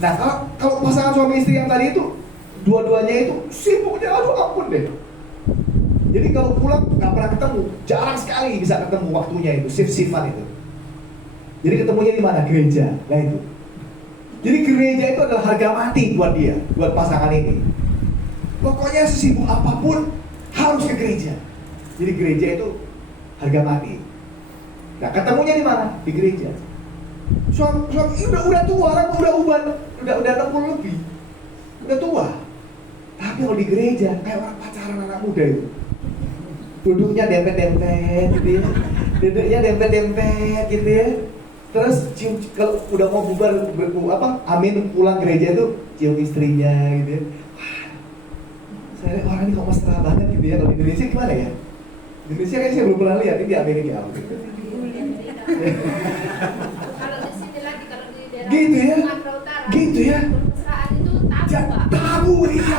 Nah kalau pasangan suami istri yang tadi itu dua-duanya itu sibuknya aduh ampun deh. Jadi kalau pulang nggak pernah ketemu, jarang sekali bisa ketemu waktunya itu, shift-shiftan itu. Jadi ketemunya di mana? Gereja. Nah itu. Jadi gereja itu adalah harga mati buat dia, buat pasangan ini. Pokoknya sesibuk apapun harus ke gereja. Jadi gereja itu harga mati. Nah ketemunya di mana? Di gereja. Suami udah tua, orang udah 60 lebih, udah tua. Tapi kalau di gereja kayak orang pacaran anak muda itu. Duduknya dempet-dempet gitu ya. Gitu ya. Terus cium, kalau udah mau bubar amin pulang gereja itu cium istrinya gitu ya. Wah, saya lihat orang ini kok mesra banget gitu ya. Kalau di Indonesia gimana ya? Di Indonesia kayaknya saya belum pernah lihat, ini di Amerika gitu. Kalau di sini lagi, kalau di daerah Gitu ya? Sumatera Utara, Gitu ya? permesraan itu tabu, Pak. Tabu, iya.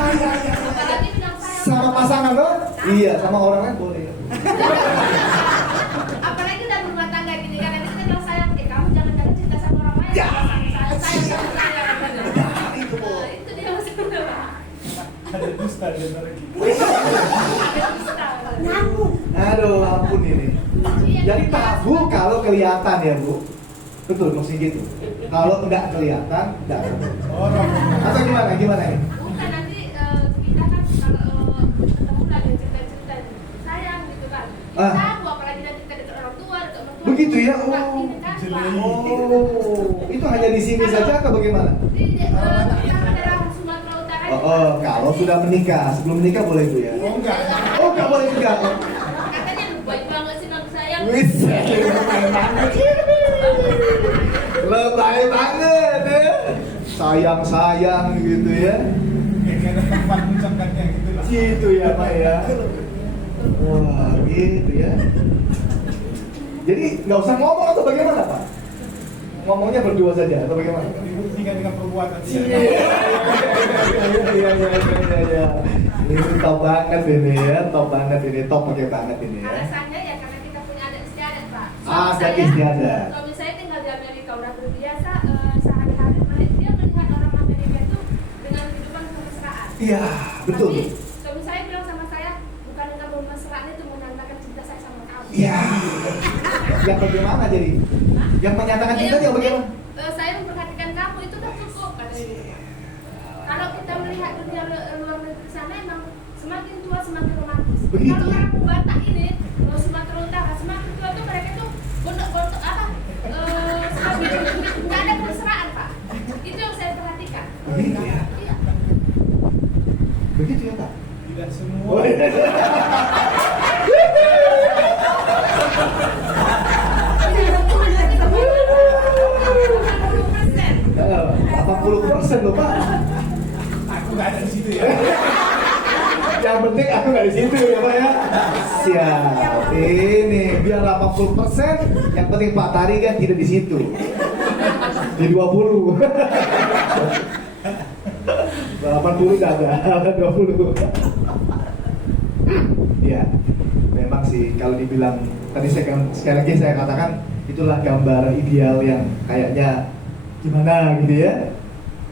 Apalagi bilang sayang Sama pasangan loh? Iya, sama orang lain boleh. apalagi udah berumah tangga gini kan, nanti kita bilang sayang, kamu jangan cinta sama orang lain. Ya. Sayang sama saya. Ya, itu Bu. Itu dia maksudnya, Pak. Ada dusta di antara kita. Ada dusta. Aduh, ampun ini. Jadi tabu kalau kelihatan ya Bu. Betul, maksudnya gitu. Kalau enggak kelihatan, enggak tabu. Orang Atau gimana ini? Bukan, nanti kita kan kalau ketemu lagi cerita-cerita sayang gitu kan. Ah. Tabu, apalagi nanti kita dekat orang tua, dekat mertua. Begitu ya? Nah, Oh. ini kan, Pak. Oh, itu hanya di sini saja atau bagaimana? Di daerah Sumatera Utara. Oh, kalau sudah menikah, sebelum menikah boleh Bu ya? oh enggak. Oh, enggak boleh juga. Katanya lu baik banget sih Bang sayang. Wis, lebay banget. Lebay banget ya. Sayang-sayang gitu ya. Kayak ada tempat mengucapkannya gitu lah. Gitu ya Pak ya. Wah, gitu ya. Jadi nggak usah ngomong atau bagaimana Pak? Ngomongnya berdua saja atau bagaimana? Dibuktikan dengan perbuatan. Iya. Ini top banget ini ya, top pakai banget ini ya. Alasannya ya karena kita punya adat istiadat, Pak. Adat istiadat. Suami saya tinggal di Amerika, udah terbiasa sehari-hari dia melihat orang Amerika itu dengan kehidupan kemesraan. Iya, betul. Tapi suami saya bilang sama saya, bukan dengan kemesraan itu menandakan cinta saya sama kamu. Iya. Yang bagaimana jadi? Yang menyatakan cinta yang bagaimana? Saya memperhatikan kamu itu udah cukup katanya. Kalau kita melihat dunia luar negeri sana emang semakin tua semakin romantis. Begitu. Kalau orang Batak ini, Sumatera Utara semakin tua tuh mereka tuh gondok-gondok apa? Nggak ada kemesraan Pak. Itu yang saya perhatikan. Begitu ya. Iya. Begitu ya Pak. Tidak semua. Oh, iya. Eh, 80% loh Pak. Aku nggak ada di situ ya. Yang penting aku nggak di situ ya Pak ya. Siap. Ini biar 80% 50%, yang penting Pak Tari kan tidak di situ. Di 20. 80 nggak ada, 20. Ya, memang sih kalau dibilang tadi sekali lagi saya katakan itulah gambar ideal yang kayaknya gimana gitu ya.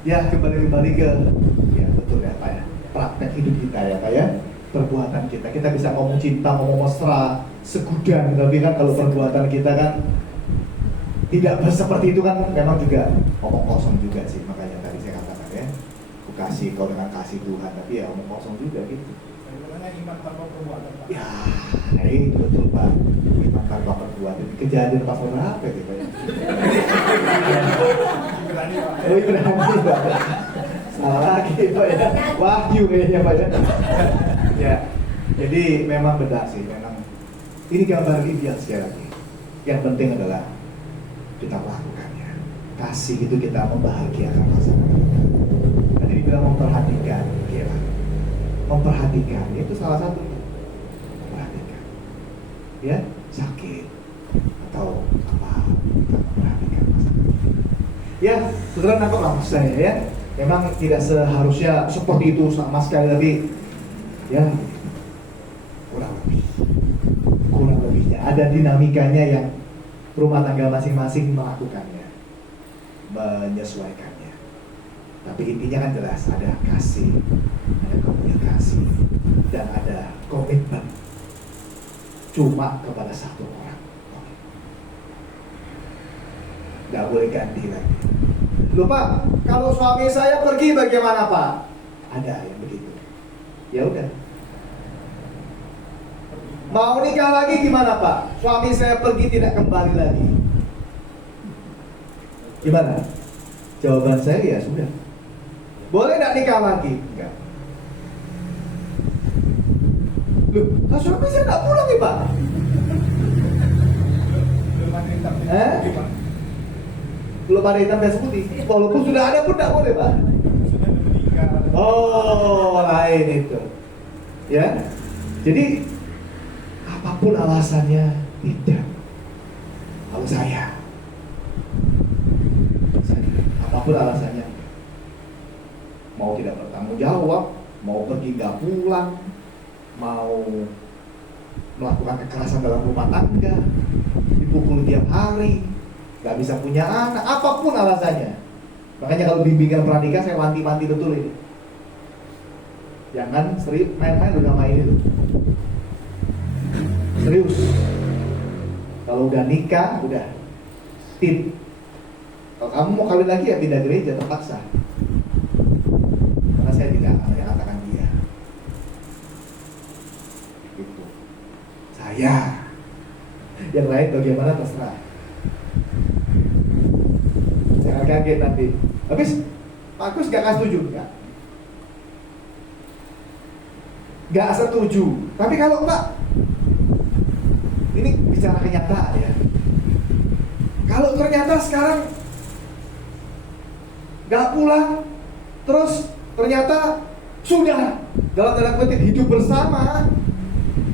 Ya kembali ke ya betul ya Pak ya, praktek hidup kita ya Pak ya, perbuatan kita bisa ngomong cinta, ngomong mesra, segudang, tapi kan kalau perbuatan kita kan tidak seperti itu kan memang juga omong kosong juga sih. Makanya tadi saya katakan ya, aku kasih kau dengan kasih Tuhan, tapi ya omong kosong juga gitu. Bagaimana iman tanpa perbuatan, Pak? Ya, itu betul Pak. Iman tanpa perbuatan. Kejadian pasal berapa itu Pak? Berani, Pak. Oh iya berani Pak. Salah lagi Pak ya. Wahyu kayaknya Pak ya. Ya, jadi memang benar sih. Memang ini gambar ideal sekali lagi. Yang penting adalah kita melakukannya. Kasih itu kita membahagiakan pasangan kita. Tadi dibilang memperhatikan, kira. Memperhatikan itu salah satu. Memperhatikan. Ya, sakit atau apa, kita memperhatikan pasangan kita. Ya, saudara nangkep lah maksud saya ya. Memang tidak seharusnya seperti itu sama sekali, tapi ya kurang lebihnya ada dinamikanya yang rumah tangga masing-masing melakukannya, menyesuaikannya. Tapi intinya kan jelas ada kasih, ada komunikasi, dan ada komitmen. Cuma kepada satu orang, nggak boleh ganti lagi. Loh Pak, kalau suami saya pergi bagaimana Pak? Ada yang begitu. Ya udah. Mau nikah lagi gimana Pak? Suami saya pergi tidak kembali lagi. Gimana? Jawaban saya ya sudah. Boleh nggak nikah lagi? Enggak. Loh, suami saya nggak pulang nih Pak? Belum ada hitam di Eh? putih, Pak. Belum ada hitam dan putih. Walaupun sudah ada pun nggak boleh Pak. Sudah meninggal. Oh, lain itu. Ya. Jadi apapun alasannya tidak. Kalau saya apapun alasannya, mau tidak bertanggung jawab, mau pergi nggak pulang, mau melakukan kekerasan dalam rumah tangga, dipukul tiap hari, nggak bisa punya anak, apapun alasannya. Makanya kalau bimbingan pranikah saya wanti-wanti betul ini. Jangan sering main-main udah sama ini loh. Serius. Kalau udah nikah, udah tip. Kalau kamu mau kawin lagi ya pindah gereja terpaksa. Karena saya tidak akan katakan dia. Gitu. Saya. Yang lain bagaimana terserah. Jangan kaget nanti. Habis Pak Agus gak setuju, gak setuju. Tapi kalau Pak, ini bicara kenyataan ya. Kalau ternyata sekarang gak pulang, terus ternyata sudah dalam tanda kutip hidup bersama,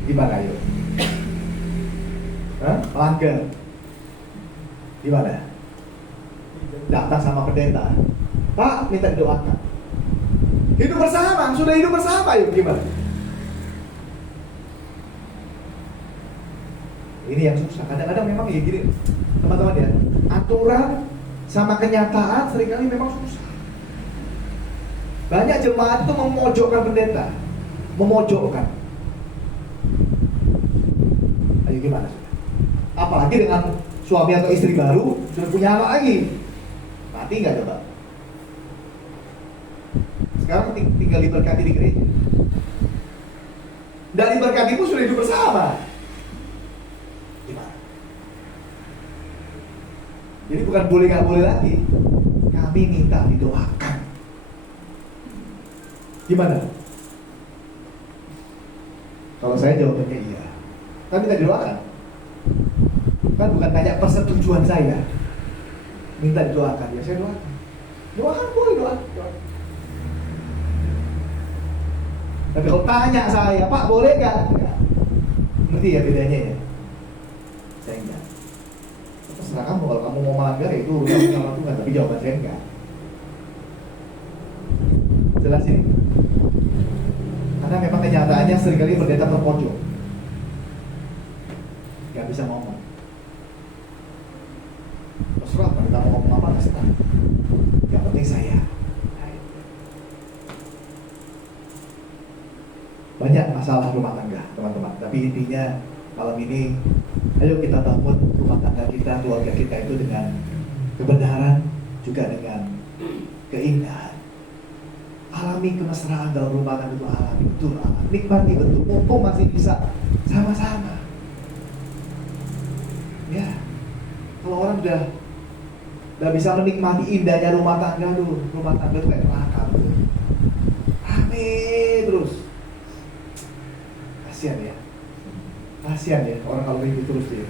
gimana yuk? Melanggar. Gimana? Datang sama pendeta, Pak minta didoakan. Hidup bersama, sudah hidup bersama yuk, gimana? Ini yang susah. Kadang-kadang memang ya gini, teman-teman ya, aturan sama kenyataan seringkali memang susah. Banyak jemaat itu memojokkan pendeta, memojokkan. Ayo gimana sudah? Apalagi dengan suami atau istri baru sudah punya anak lagi, mati nggak coba? Sekarang tinggal diberkati di gereja. Dan diberkati pun sudah hidup bersama. Gimana? Jadi bukan boleh nggak boleh lagi. Kami minta didoakan. Gimana? Kalau saya jawabannya iya. Kami minta didoakan. Kan bukan tanya persetujuan saya. Minta didoakan, ya saya doakan. Doakan boleh doakan. Tapi kalau tanya saya, Pak boleh nggak? Ngerti ya bedanya ya? Saya enggak. Terserah kamu, kalau kamu mau melanggar ya itu urusan sama Tuhan, tapi jawaban saya enggak. Jelas ini? Karena memang kenyataannya seringkali pendeta terpojok, nggak bisa ngomong. Terserah pendeta mau ngomong apa, terserah. Yang penting saya. Nah, itu. Banyak masalah rumah tangga, teman-teman. Tapi intinya malam ini, ayo kita bangun rumah tangga kita, keluarga kita itu dengan kebenaran, juga dengan keindahan. Alami kemesraan dalam rumah tangga itu, alami betul, alami. Nikmati betul, mumpung masih bisa sama-sama. Ya, kalau orang udah bisa menikmati indahnya rumah tangga tuh, rumah tangga itu kayak neraka tuh. Rame terus. Kasian ya. Kasian ya orang kalau ribut terus dia.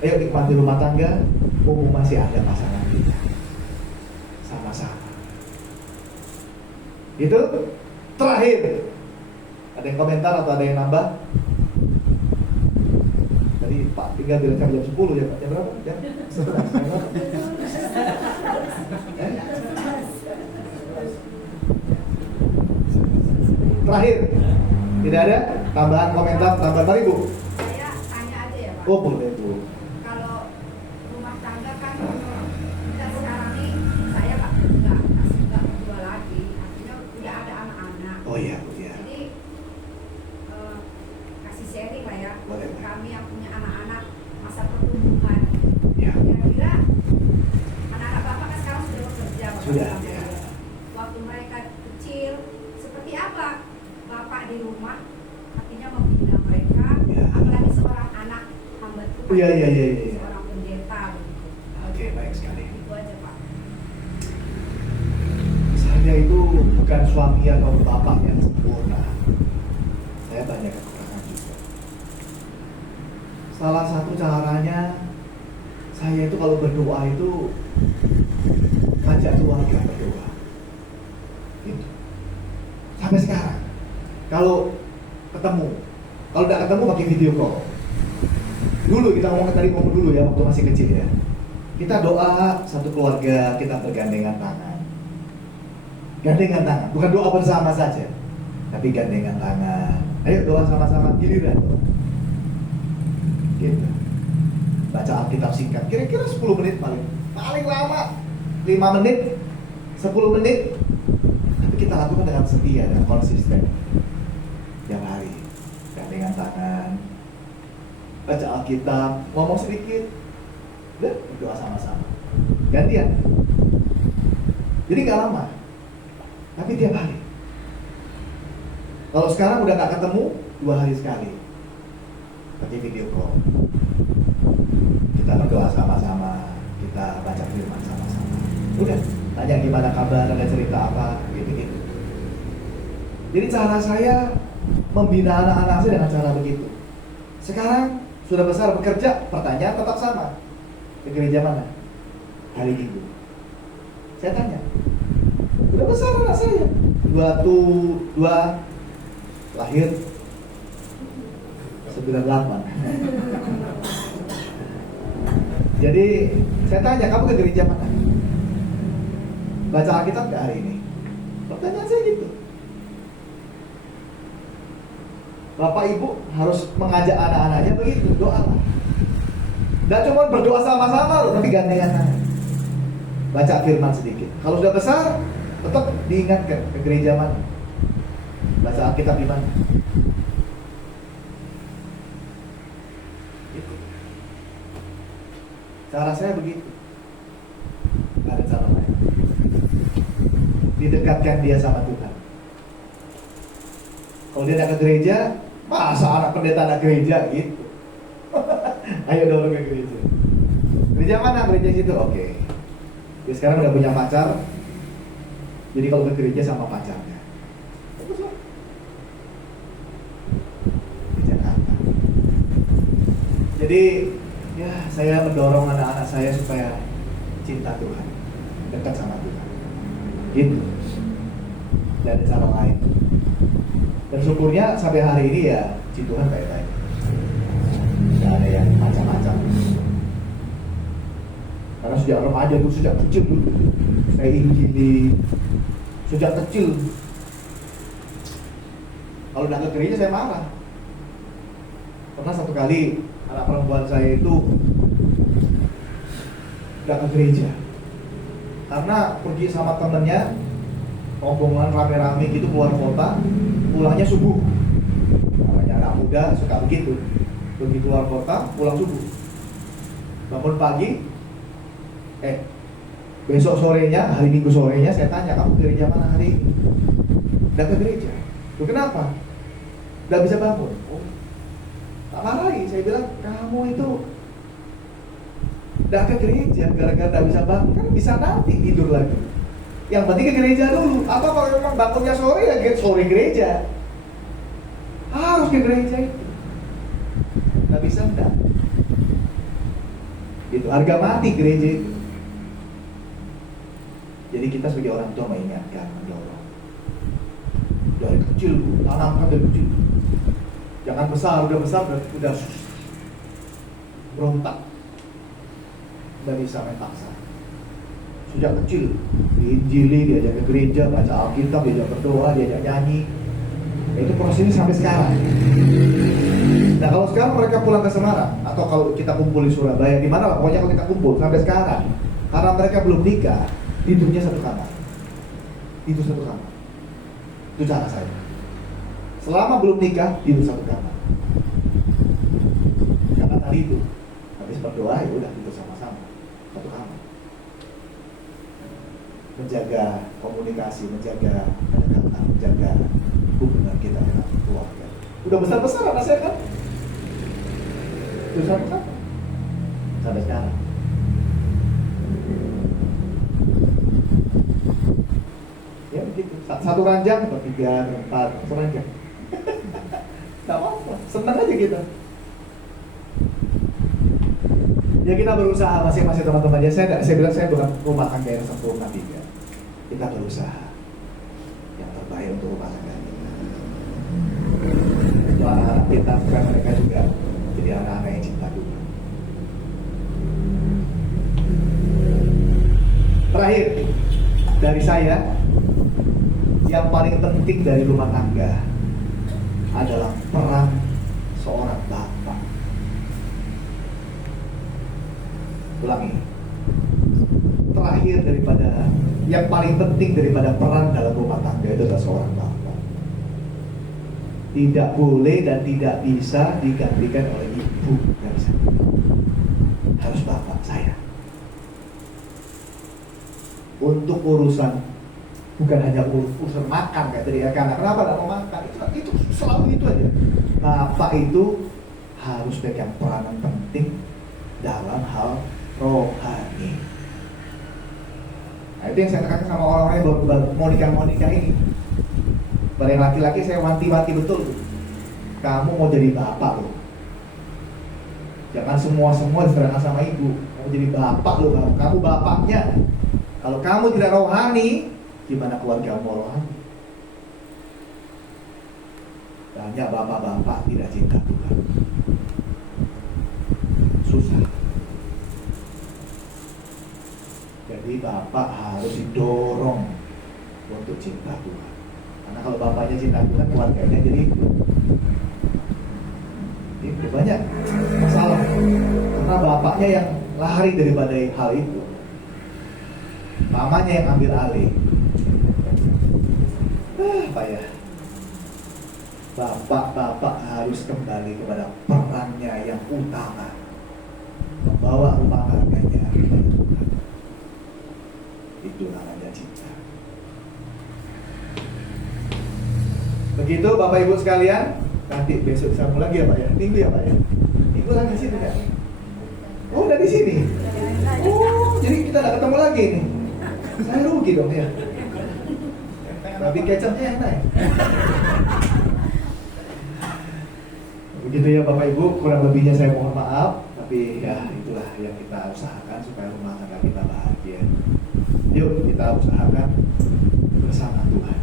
Ayo nikmati rumah tangga, mumpung masih ada pasangan kita. Sama-sama. Itu terakhir. Ada yang komentar atau ada yang nambah? Tadi Pak tinggal bilang jam 10 ya Pak. Jam berapa? Jam 11. Terakhir. Tidak ada tambahan komentar, tambahan Mari Bu. Saya tanya aja ya Pak. Oh boleh Bu. Kalau rumah tangga kan kita sekarang nih, saya nggak berdua lagi, artinya udah ada anak-anak. Oh iya Bu ya. Jadi kasih sharing lah ya. Boleh. Kami yang punya anak-anak masa pertumbuhan. Ya. Kira-kira anak-anak Bapak kan sekarang sudah bekerja. Bapak Sudah, bilang ya. tadi. Waktu mereka kecil, seperti apa Bapak di rumah? Artinya membina mereka, Ya. apalagi seorang anak hamba Tuhan, Iya. seorang pendeta begitu. Oke, baik sekali. Itu aja Pak. Saya itu bukan suami atau bapak yang sempurna. Saya banyak kekurangan juga. Salah satu caranya saya itu kalau berdoa itu ngajak keluarga berdoa. Gitu. Sampai sekarang, kalau ketemu, kalau tidak ketemu pakai video call. Dulu kita ngomong dulu ya, waktu masih kecil ya. Kita doa satu keluarga, kita bergandengan tangan. Gandengan tangan, bukan doa bersama saja, tapi gandengan tangan. Ayo doa sama-sama, giliran. Gitu. Baca Alkitab singkat, kira-kira 10 menit paling lama 5 menit, 10 menit. Tapi kita lakukan dengan setia dan konsisten. Tiap hari, gandengan tangan, baca Alkitab, ngomong sedikit, udah berdoa sama-sama. Gantian. Jadi nggak lama. Tapi tiap hari. Kalau sekarang udah nggak ketemu, 2 hari sekali pakai video call. Kita berdoa sama-sama, kita baca firman sama-sama. Udah, tanya gimana kabar, ada cerita apa, gitu-gitu. Jadi cara saya membina anak-anak saya dengan cara begitu. Sekarang sudah besar bekerja, pertanyaan tetap sama. Ke gereja mana? Hari Minggu. Saya tanya. Udah besar anak saya. 2 lahir 98. Jadi saya tanya, kamu ke gereja mana? Baca Alkitab nggak hari ini? Pertanyaan saya gitu. Bapak Ibu harus mengajak anak-anaknya begitu, doalah. Dan cuma berdoa sama-sama loh, tapi gandengan tangan. Baca firman sedikit. Kalau sudah besar, tetap diingatkan ke gereja mana, baca Alkitab di mana. Gitu. Cara saya begitu. Gak ada cara lain. Didekatkan dia sama Tuhan. Kalau dia datang ke gereja, masa anak pendeta anak gereja gitu. Ayo dorong ke gereja. Gereja mana? Gereja situ. Oke. Dia sekarang udah punya pacar. Jadi kalau ke gereja sama pacarnya. Bagus lah. Di Jakarta. Jadi ya saya mendorong anak-anak saya supaya cinta Tuhan, dekat sama Tuhan. Gitu. Dan ada cara lain. Dan syukurnya sampai hari ini ya, puji Tuhan baik-baik. Ya, ada yang macam-macam. Karena sejak remaja dulu, sejak kecil dulu saya injili, sejak kecil. Kalau udah ke gereja saya marah. Pernah satu kali anak perempuan saya itu udah ke gereja karena pergi sama temennya, rombongan rame-rame gitu keluar kota, pulangnya subuh. Namanya anak muda suka begitu, pergi keluar kota, pulang subuh. Bangun pagi, besok sorenya, hari Minggu sorenya saya tanya, kamu gereja mana hari ini? Udah ke gereja. Loh, kenapa? Udah bisa bangun. Oh, tak marahi. Saya bilang, kamu itu udah ke gereja gara-gara udah bisa bangun, kan bisa nanti tidur lagi. Yang penting ke gereja dulu. Atau kalau memang bangunnya sore, ya sore gereja. Harus ke gereja itu. Nggak bisa enggak. Itu harga mati gereja itu. Jadi kita sebagai orang tua mengingatkan, mendorong. Dari kecil, tanamkan dari kecil. Jangan besar, udah berontak. Udah bisa main paksa. Sejak kecil diinjili, diajak ke gereja, baca Alkitab, diajak berdoa, diajak nyanyi. Itu prosesnya sampai sekarang. Nah kalau sekarang mereka pulang ke Semarang, atau kalau kita kumpul di Surabaya, di mana lah, pokoknya kalau kita kumpul sampai sekarang, karena mereka belum nikah, tidurnya satu kamar. Tidur satu kamar. Itu cara saya. Selama belum nikah, tidur satu kamar. Karena tadi itu, habis berdoa ya udah tidur sama-sama satu kamar. Menjaga komunikasi, menjaga kedekatan, menjaga hubungan kita dengan keluarga. Udah besar-besar anak saya kan? Tidur sama-sama sampai sekarang. Ya begitu, satu ranjang, bertiga, berempat, satu ranjang. Gak apa-apa, senang aja kita. Ya kita berusaha masing-masing teman-teman. Ya saya bilang saya bukan rumah tangga yang sempurna tidak. Kita berusaha yang terbaik untuk rumah tangga kita. Untuk anak-anak kita, bukan mereka juga jadi anak-anak yang cinta Tuhan. Terakhir dari saya, yang paling penting dari rumah tangga adalah peran seorang bapak. Ulangi. Terakhir daripada, yang paling penting daripada peran dalam rumah tangga itu adalah seorang bapak. Tidak boleh dan tidak bisa digantikan oleh ibu. Gak bisa. Harus bapak saya. Untuk urusan, bukan hanya urusan makan kayak tadi ya, karena kenapa tidak mau makan, itu selalu itu aja. Bapak itu harus pegang peranan penting dalam hal rohani. Nah itu yang saya tekankan sama orang-orang yang baru mau nikah ini. Pada yang laki-laki saya wanti-wanti betul tuh. Kamu mau jadi bapak loh. Jangan semua diserahkan sama ibu. Kamu jadi bapak loh, kamu bapaknya. Kalau kamu tidak rohani, gimana keluarga mau rohani? Banyak bapak-bapak tidak cinta Tuhan. Susah. Jadi bapak harus didorong untuk cinta Tuhan. Karena kalau bapaknya cinta Tuhan, keluarganya jadi itu banyak masalah. Karena bapaknya yang lari daripada hal itu, mamanya yang ambil alih. Payah. Bapak-bapak harus kembali kepada perannya yang utama, membawa rumah tangganya kepada Tuhan. Itu namanya cinta. Begitu Bapak Ibu sekalian. Nanti besok sambung lagi ya Pak ya. Minggu ya Pak ya. Minggu lagi sini kan? Oh udah di sini. Oh jadi kita nggak ketemu lagi nih. Saya rugi dong ya. Tapi kecapnya yang naik. Begitu ya Bapak Ibu, kurang lebihnya saya mohon maaf. Tapi ya itulah yang kita usahakan supaya rumah tangga kita bahagia. Yuk kita usahakan bersama Tuhan.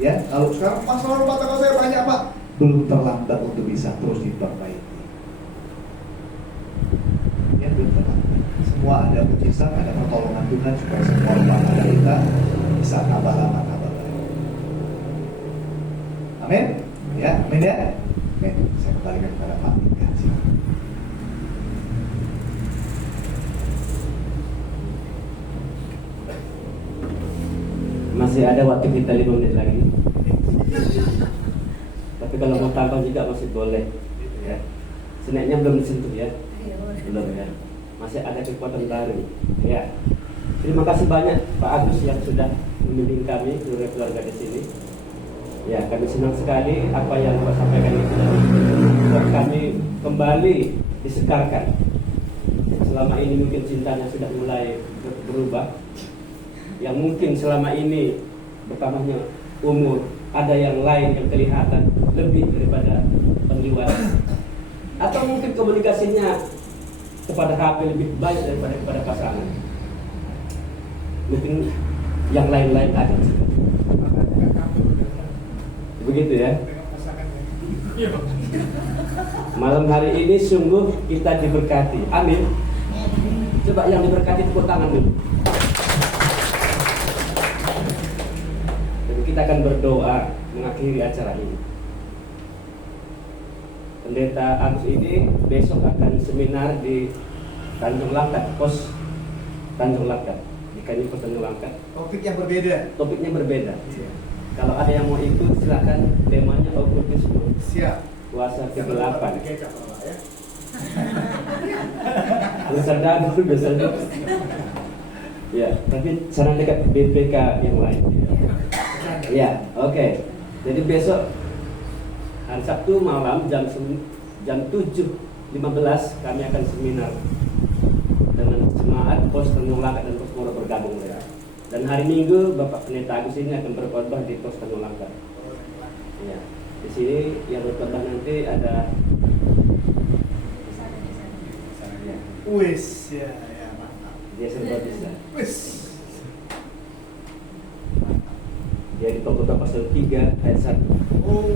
Ya, kalau sekarang masalah rumah tangga saya banyak Pak, belum terlambat untuk bisa terus diperbaiki. bisa ada pertolongan Tuhan supaya semua rumah tangga kita bisa kabar baik. Amin. Ya, amin ya. Oke, saya kembalikan kepada Pak Mika. Silakan. Masih ada waktu kita 5 menit lagi. Tapi kalau mau tambah juga masih boleh. Ya. Seneknya belum disentuh ya. Belum ya. Masih ada kekuatan baru. Ya. Terima kasih banyak Pak Agus yang sudah membimbing kami keluarga di sini. Ya, kami senang sekali apa yang Bapak sampaikan itu membuat kami kembali disegarkan. Selama ini mungkin cintanya sudah mulai berubah. Yang mungkin selama ini bertambahnya umur, ada yang lain yang kelihatan lebih daripada pengliwat. Atau mungkin komunikasinya kepada HP lebih baik daripada kepada pasangan. Mungkin yang lain-lain ada. Begitu ya. Malam hari ini sungguh kita diberkati. Amin. Coba yang diberkati tepuk tangan dulu. Jadi kita akan berdoa mengakhiri acara ini. Pendeta Agus ini besok akan seminar di Tanjung Langkat, pos Tanjung Langkat, di Kanwil Tanjung Langkat. Topik yang berbeda. Topiknya berbeda. Kalau ada yang mau ikut silakan. Temanya okultisme. Siap. Puasa ke-8. Kecap Pak ya. Biasanya biasanya. Ya, tapi sana dekat BPK yang lain. Ya, oke. Jadi besok hari Sabtu malam jam 7.15 kami akan seminar dengan jemaat pos Tanjung Langkat dan pos Moro bergabung ya. Dan hari Minggu Bapak Pendeta Agus ini akan berkhotbah di pos Tanjung Langkat. Ya, di sini yang berkhotbah nanti ada. Ya, Wis, ya mantap. dia serba bisa. Wis. Dia di Pengkhotbah pasal 3 ayat 1. Oh.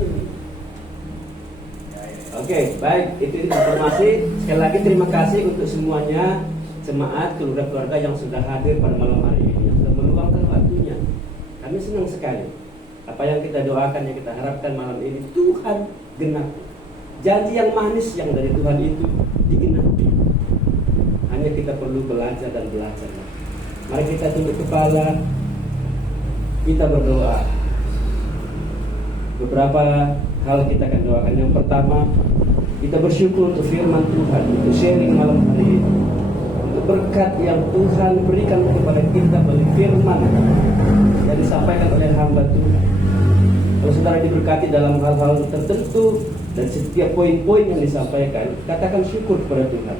Oke, baik, itu informasi. Sekali lagi terima kasih untuk semuanya, jemaat, keluarga-keluarga yang sudah hadir pada malam hari ini, yang sudah meluangkan waktunya. Kami senang sekali. Apa yang kita doakan, yang kita harapkan malam ini, Tuhan genapi. Janji yang manis yang dari Tuhan itu digenapi. Hanya kita perlu belajar dan belajar. Mari kita tunduk kepala, kita berdoa. Beberapa hal kita akan doakan. Yang pertama, kita bersyukur untuk firman Tuhan, untuk sharing malam hari ini, untuk berkat yang Tuhan berikan kepada kita melalui firman yang disampaikan oleh hamba Tuhan. Kalau saudara diberkati dalam hal-hal tertentu dan setiap poin-poin yang disampaikan, katakan syukur kepada Tuhan.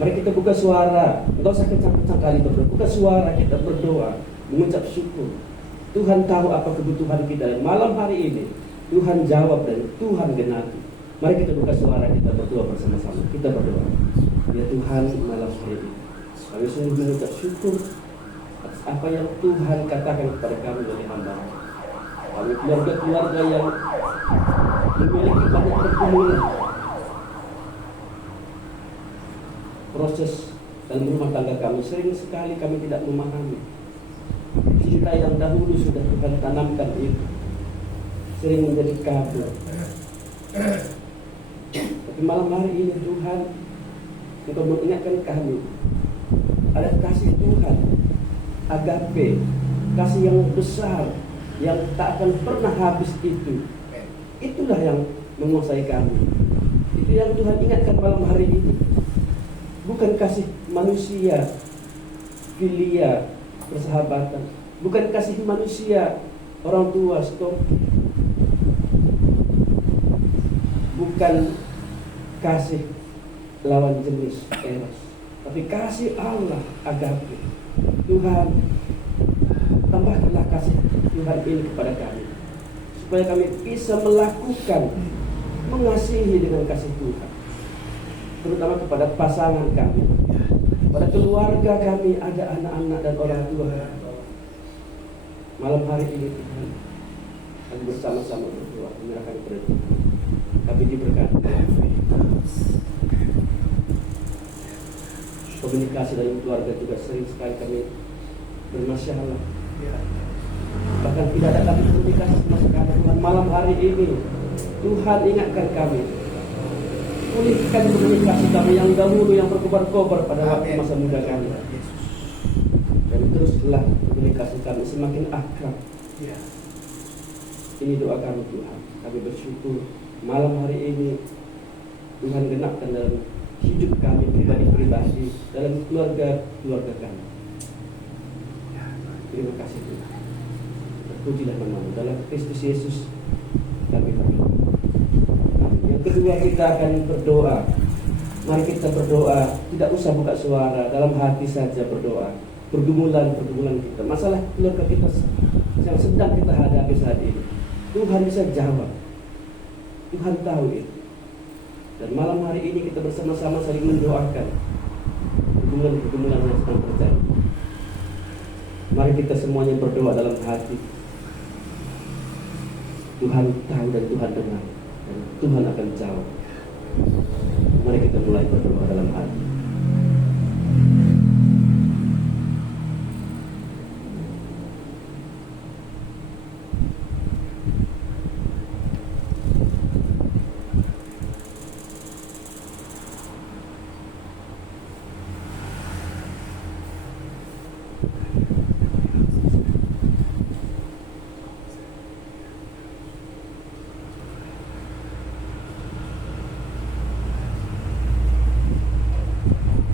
Mari kita buka suara, enggak usah kencang-kencang kali berdoa. Buka suara, kita berdoa, mengucap syukur. Tuhan tahu apa kebutuhan kita, dan malam hari ini Tuhan jawab dan Tuhan genapi. Mari kita buka suara, kita berdoa bersama-sama. Kita berdoa. Ya Tuhan, malam hari ini kami sungguh mengucap syukur atas apa yang Tuhan katakan kepada kami dari hamba. Kami keluarga-keluarga yang memiliki banyak pergumulan, proses dalam rumah tangga kami sering sekali kami tidak memahami. Cinta yang dahulu sudah Tuhan tanamkan itu sering menjadi kabur. Tapi malam hari ini Tuhan, Engkau mengingatkan kami ada kasih Tuhan, agape, kasih yang besar yang tak akan pernah habis itu. Itulah yang menguasai kami. Itu yang Tuhan ingatkan malam hari ini. Bukan kasih manusia, filia, persahabatan. Bukan kasih manusia, orang tua, stop. Bukan kasih lawan jenis, eros. Tapi kasih Allah, agape. Tuhan, tambahkanlah kasih Tuhan ini kepada kami, supaya kami bisa melakukan, mengasihi dengan kasih Tuhan, terutama kepada pasangan kami, pada keluarga kami, ada anak-anak dan orang tua. Malam hari ini Tuhan, kami bersama-sama berdoa menyerahkan kepada Tuhan. Kami diberkati. komunikasi dalam keluarga juga sering sekali kami bermasalah. Ya. Bahkan tidak ada kami komunikasi sama sekali. Tuhan, malam hari ini Tuhan ingatkan kami, pulihkan komunikasi kami yang dahulu yang berkobar-kobar pada waktu masa muda kami. Dan teruslah komunikasi kami semakin akrab. Ya. Ini doa kami Tuhan. Kami bersyukur malam hari ini Tuhan genapkan dalam hidup kami pribadi-pribadi, dalam keluarga kami. Terima kasih Tuhan. Terpujilah nama-Mu dalam Kristus Yesus kami berdoa. Yang kedua, kita akan berdoa. Mari kita berdoa, tidak usah buka suara, dalam hati saja berdoa. Pergumulan kita, masalah keluarga kita yang sedang kita hadapi saat ini, Tuhan bisa jawab. Tuhan tahu itu. Dan malam hari ini kita bersama-sama saling mendoakan pergumulan yang sedang terjadi. Mari kita semuanya berdoa dalam hati. Tuhan tahu dan Tuhan dengar, dan Tuhan akan jawab. Mari kita mulai berdoa dalam hati.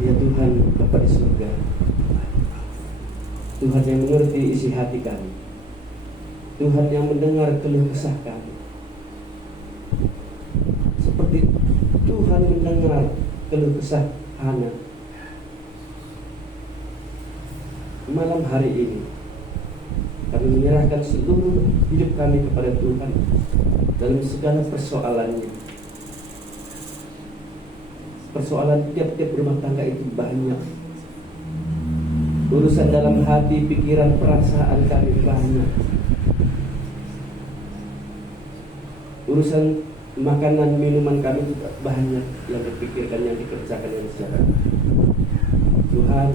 Ya Tuhan, Bapa di surga, Tuhan yang mengerti isi hati kami, Tuhan yang mendengar keluh kesah kami, seperti Tuhan mendengar keluh kesah Hana. Malam hari ini kami menyerahkan seluruh hidup kami kepada Tuhan dalam segala persoalannya. Persoalan tiap-tiap rumah tangga itu banyak. Urusan dalam hati, pikiran, perasaan kami banyak. Urusan makanan, minuman kami juga banyak yang dipikirkan, yang dikerjakan, yang disiapkan. Tuhan,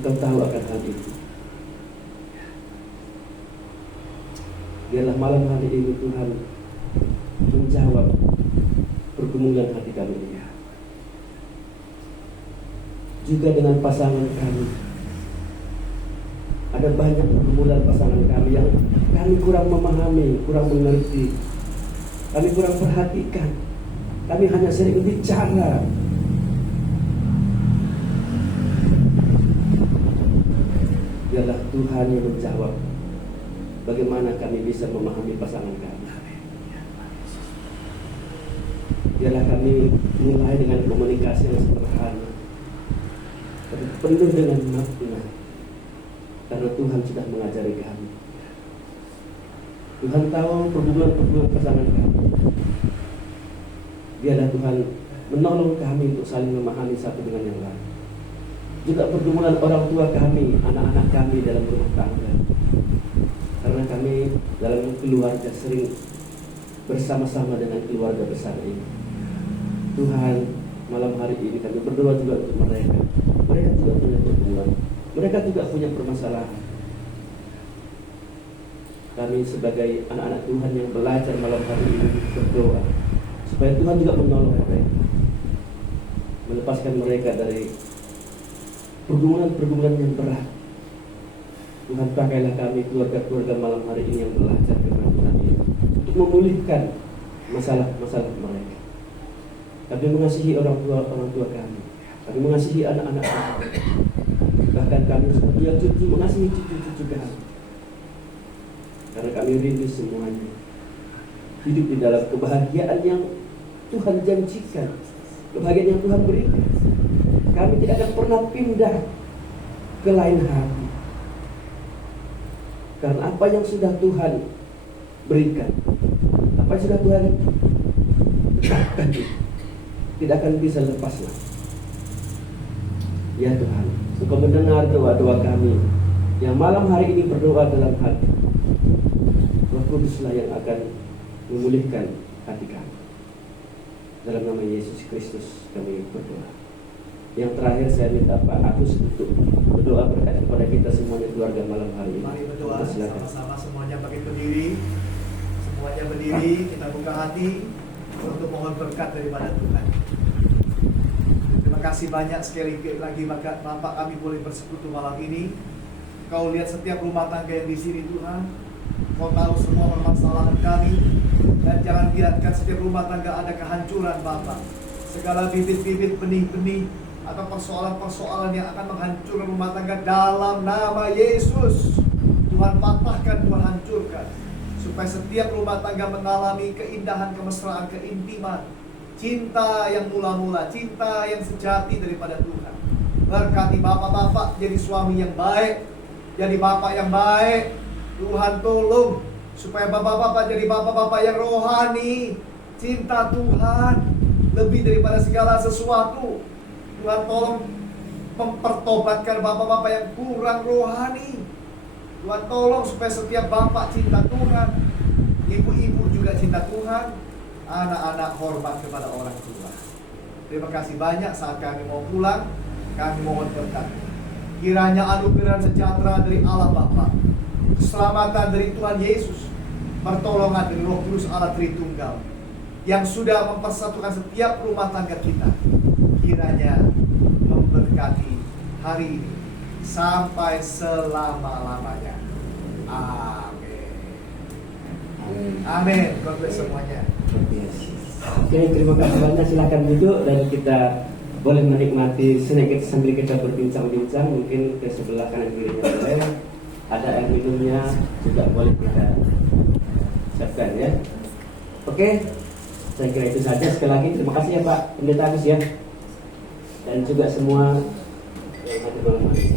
Engkau tahu akan hal itu. Biarlah malam hari ini Tuhan menjawab pergumulan hati kami ini. Juga dengan pasangan kami, ada banyak pergumulan pasangan kami yang kami kurang memahami, kurang mengerti, kami kurang perhatikan, kami hanya sering bicara. Biarlah Tuhan yang menjawab bagaimana kami bisa memahami pasangan kami. Biarlah kami mulai dengan komunikasi yang sederhana, tapi penuh dengan makna, karena Tuhan sudah mengajari kami. Tuhan tahu pergumulan pasangan kami. Biarlah Tuhan menolong kami untuk saling memahami satu dengan yang lain. Juga pergumulan orang tua kami, anak-anak kami dalam rumah tangga, karena kami dalam keluarga sering bersama-sama dengan keluarga besar ini. Tuhan, malam hari ini kami berdoa juga untuk mereka. Mereka juga punya pergumulan, mereka juga punya permasalahan. Kami sebagai anak-anak Tuhan yang belajar malam hari ini berdoa supaya Tuhan juga menolong mereka, melepaskan mereka dari pergumulan-pergumulan yang berat. Tuhan, pakailah kami keluarga-keluarga malam hari ini yang belajar firman Tuhan ini untuk memulihkan masalah-masalah mereka. Kami mengasihi orang tua kami mengasihi anak-anak kami, bahkan kami sebagai cucu mengasihi cucu-cucu kami, karena kami rindu semuanya hidup di dalam kebahagiaan yang Tuhan janjikan, kebahagiaan yang Tuhan berikan. Kami tidak akan pernah pindah ke lain hati, karena apa yang sudah Tuhan berikan, apa yang sudah Tuhan tetapkan tidak akan bisa lepas lagi. Ya Tuhan, Engkau mendengar doa-doa kami yang malam hari ini berdoa dalam hati. Roh Kuduslah yang akan memulihkan hati kami. Dalam nama Yesus Kristus kami berdoa. Yang terakhir saya minta Pak Agus untuk berdoa berkat kepada kita semuanya keluarga malam hari ini. Mari berdoa Silakan. sama-sama, semuanya bagi berdiri. Semuanya berdiri, kita buka hati untuk mohon berkat daripada Tuhan. Terima kasih banyak sekali lagi Bapak kami boleh bersekutu malam ini. Kau lihat setiap rumah tangga yang di sini Tuhan. Kau tahu semua permasalahan kami, dan jangan biarkan setiap rumah tangga ada kehancuran Bapak. Segala bibit-bibit benih-benih atau persoalan-persoalan yang akan menghancurkan rumah tangga dalam nama Yesus, Tuhan patahkan, Tuhan hancurkan, supaya setiap rumah tangga mengalami keindahan, kemesraan, keintiman, cinta yang mula-mula, cinta yang sejati daripada Tuhan. Berkati bapak-bapak jadi suami yang baik, jadi bapak yang baik. Tuhan tolong supaya bapak-bapak jadi bapak-bapak yang rohani, cinta Tuhan lebih daripada segala sesuatu. Tuhan tolong mempertobatkan bapak-bapak yang kurang rohani. Tuhan tolong supaya setiap bapak cinta Tuhan, ibu-ibu juga cinta Tuhan, anak-anak hormat kepada orang tua. Terima kasih banyak. Saat kami mau pulang, kami mohon berkat. Kiranya anugerah sejahtera dari Allah Bapa, keselamatan dari Tuhan Yesus, pertolongan dari Roh Kudus Allah Tritunggal yang sudah mempersatukan setiap rumah tangga kita, kiranya memberkati hari ini sampai selama-lamanya. Amin. Amin. God bless semuanya. Oke, terima kasih banyak. Silakan duduk dan kita boleh menikmati sedikit sambil kita berbincang-bincang. Mungkin ke sebelah kanan kirinya boleh. Ada air minumnya juga boleh kita siapkan ya. Oke, saya kira itu saja. Sekali lagi terima kasih ya Pak Pendeta Agus ya, dan juga semua yang hadir malam hari ini.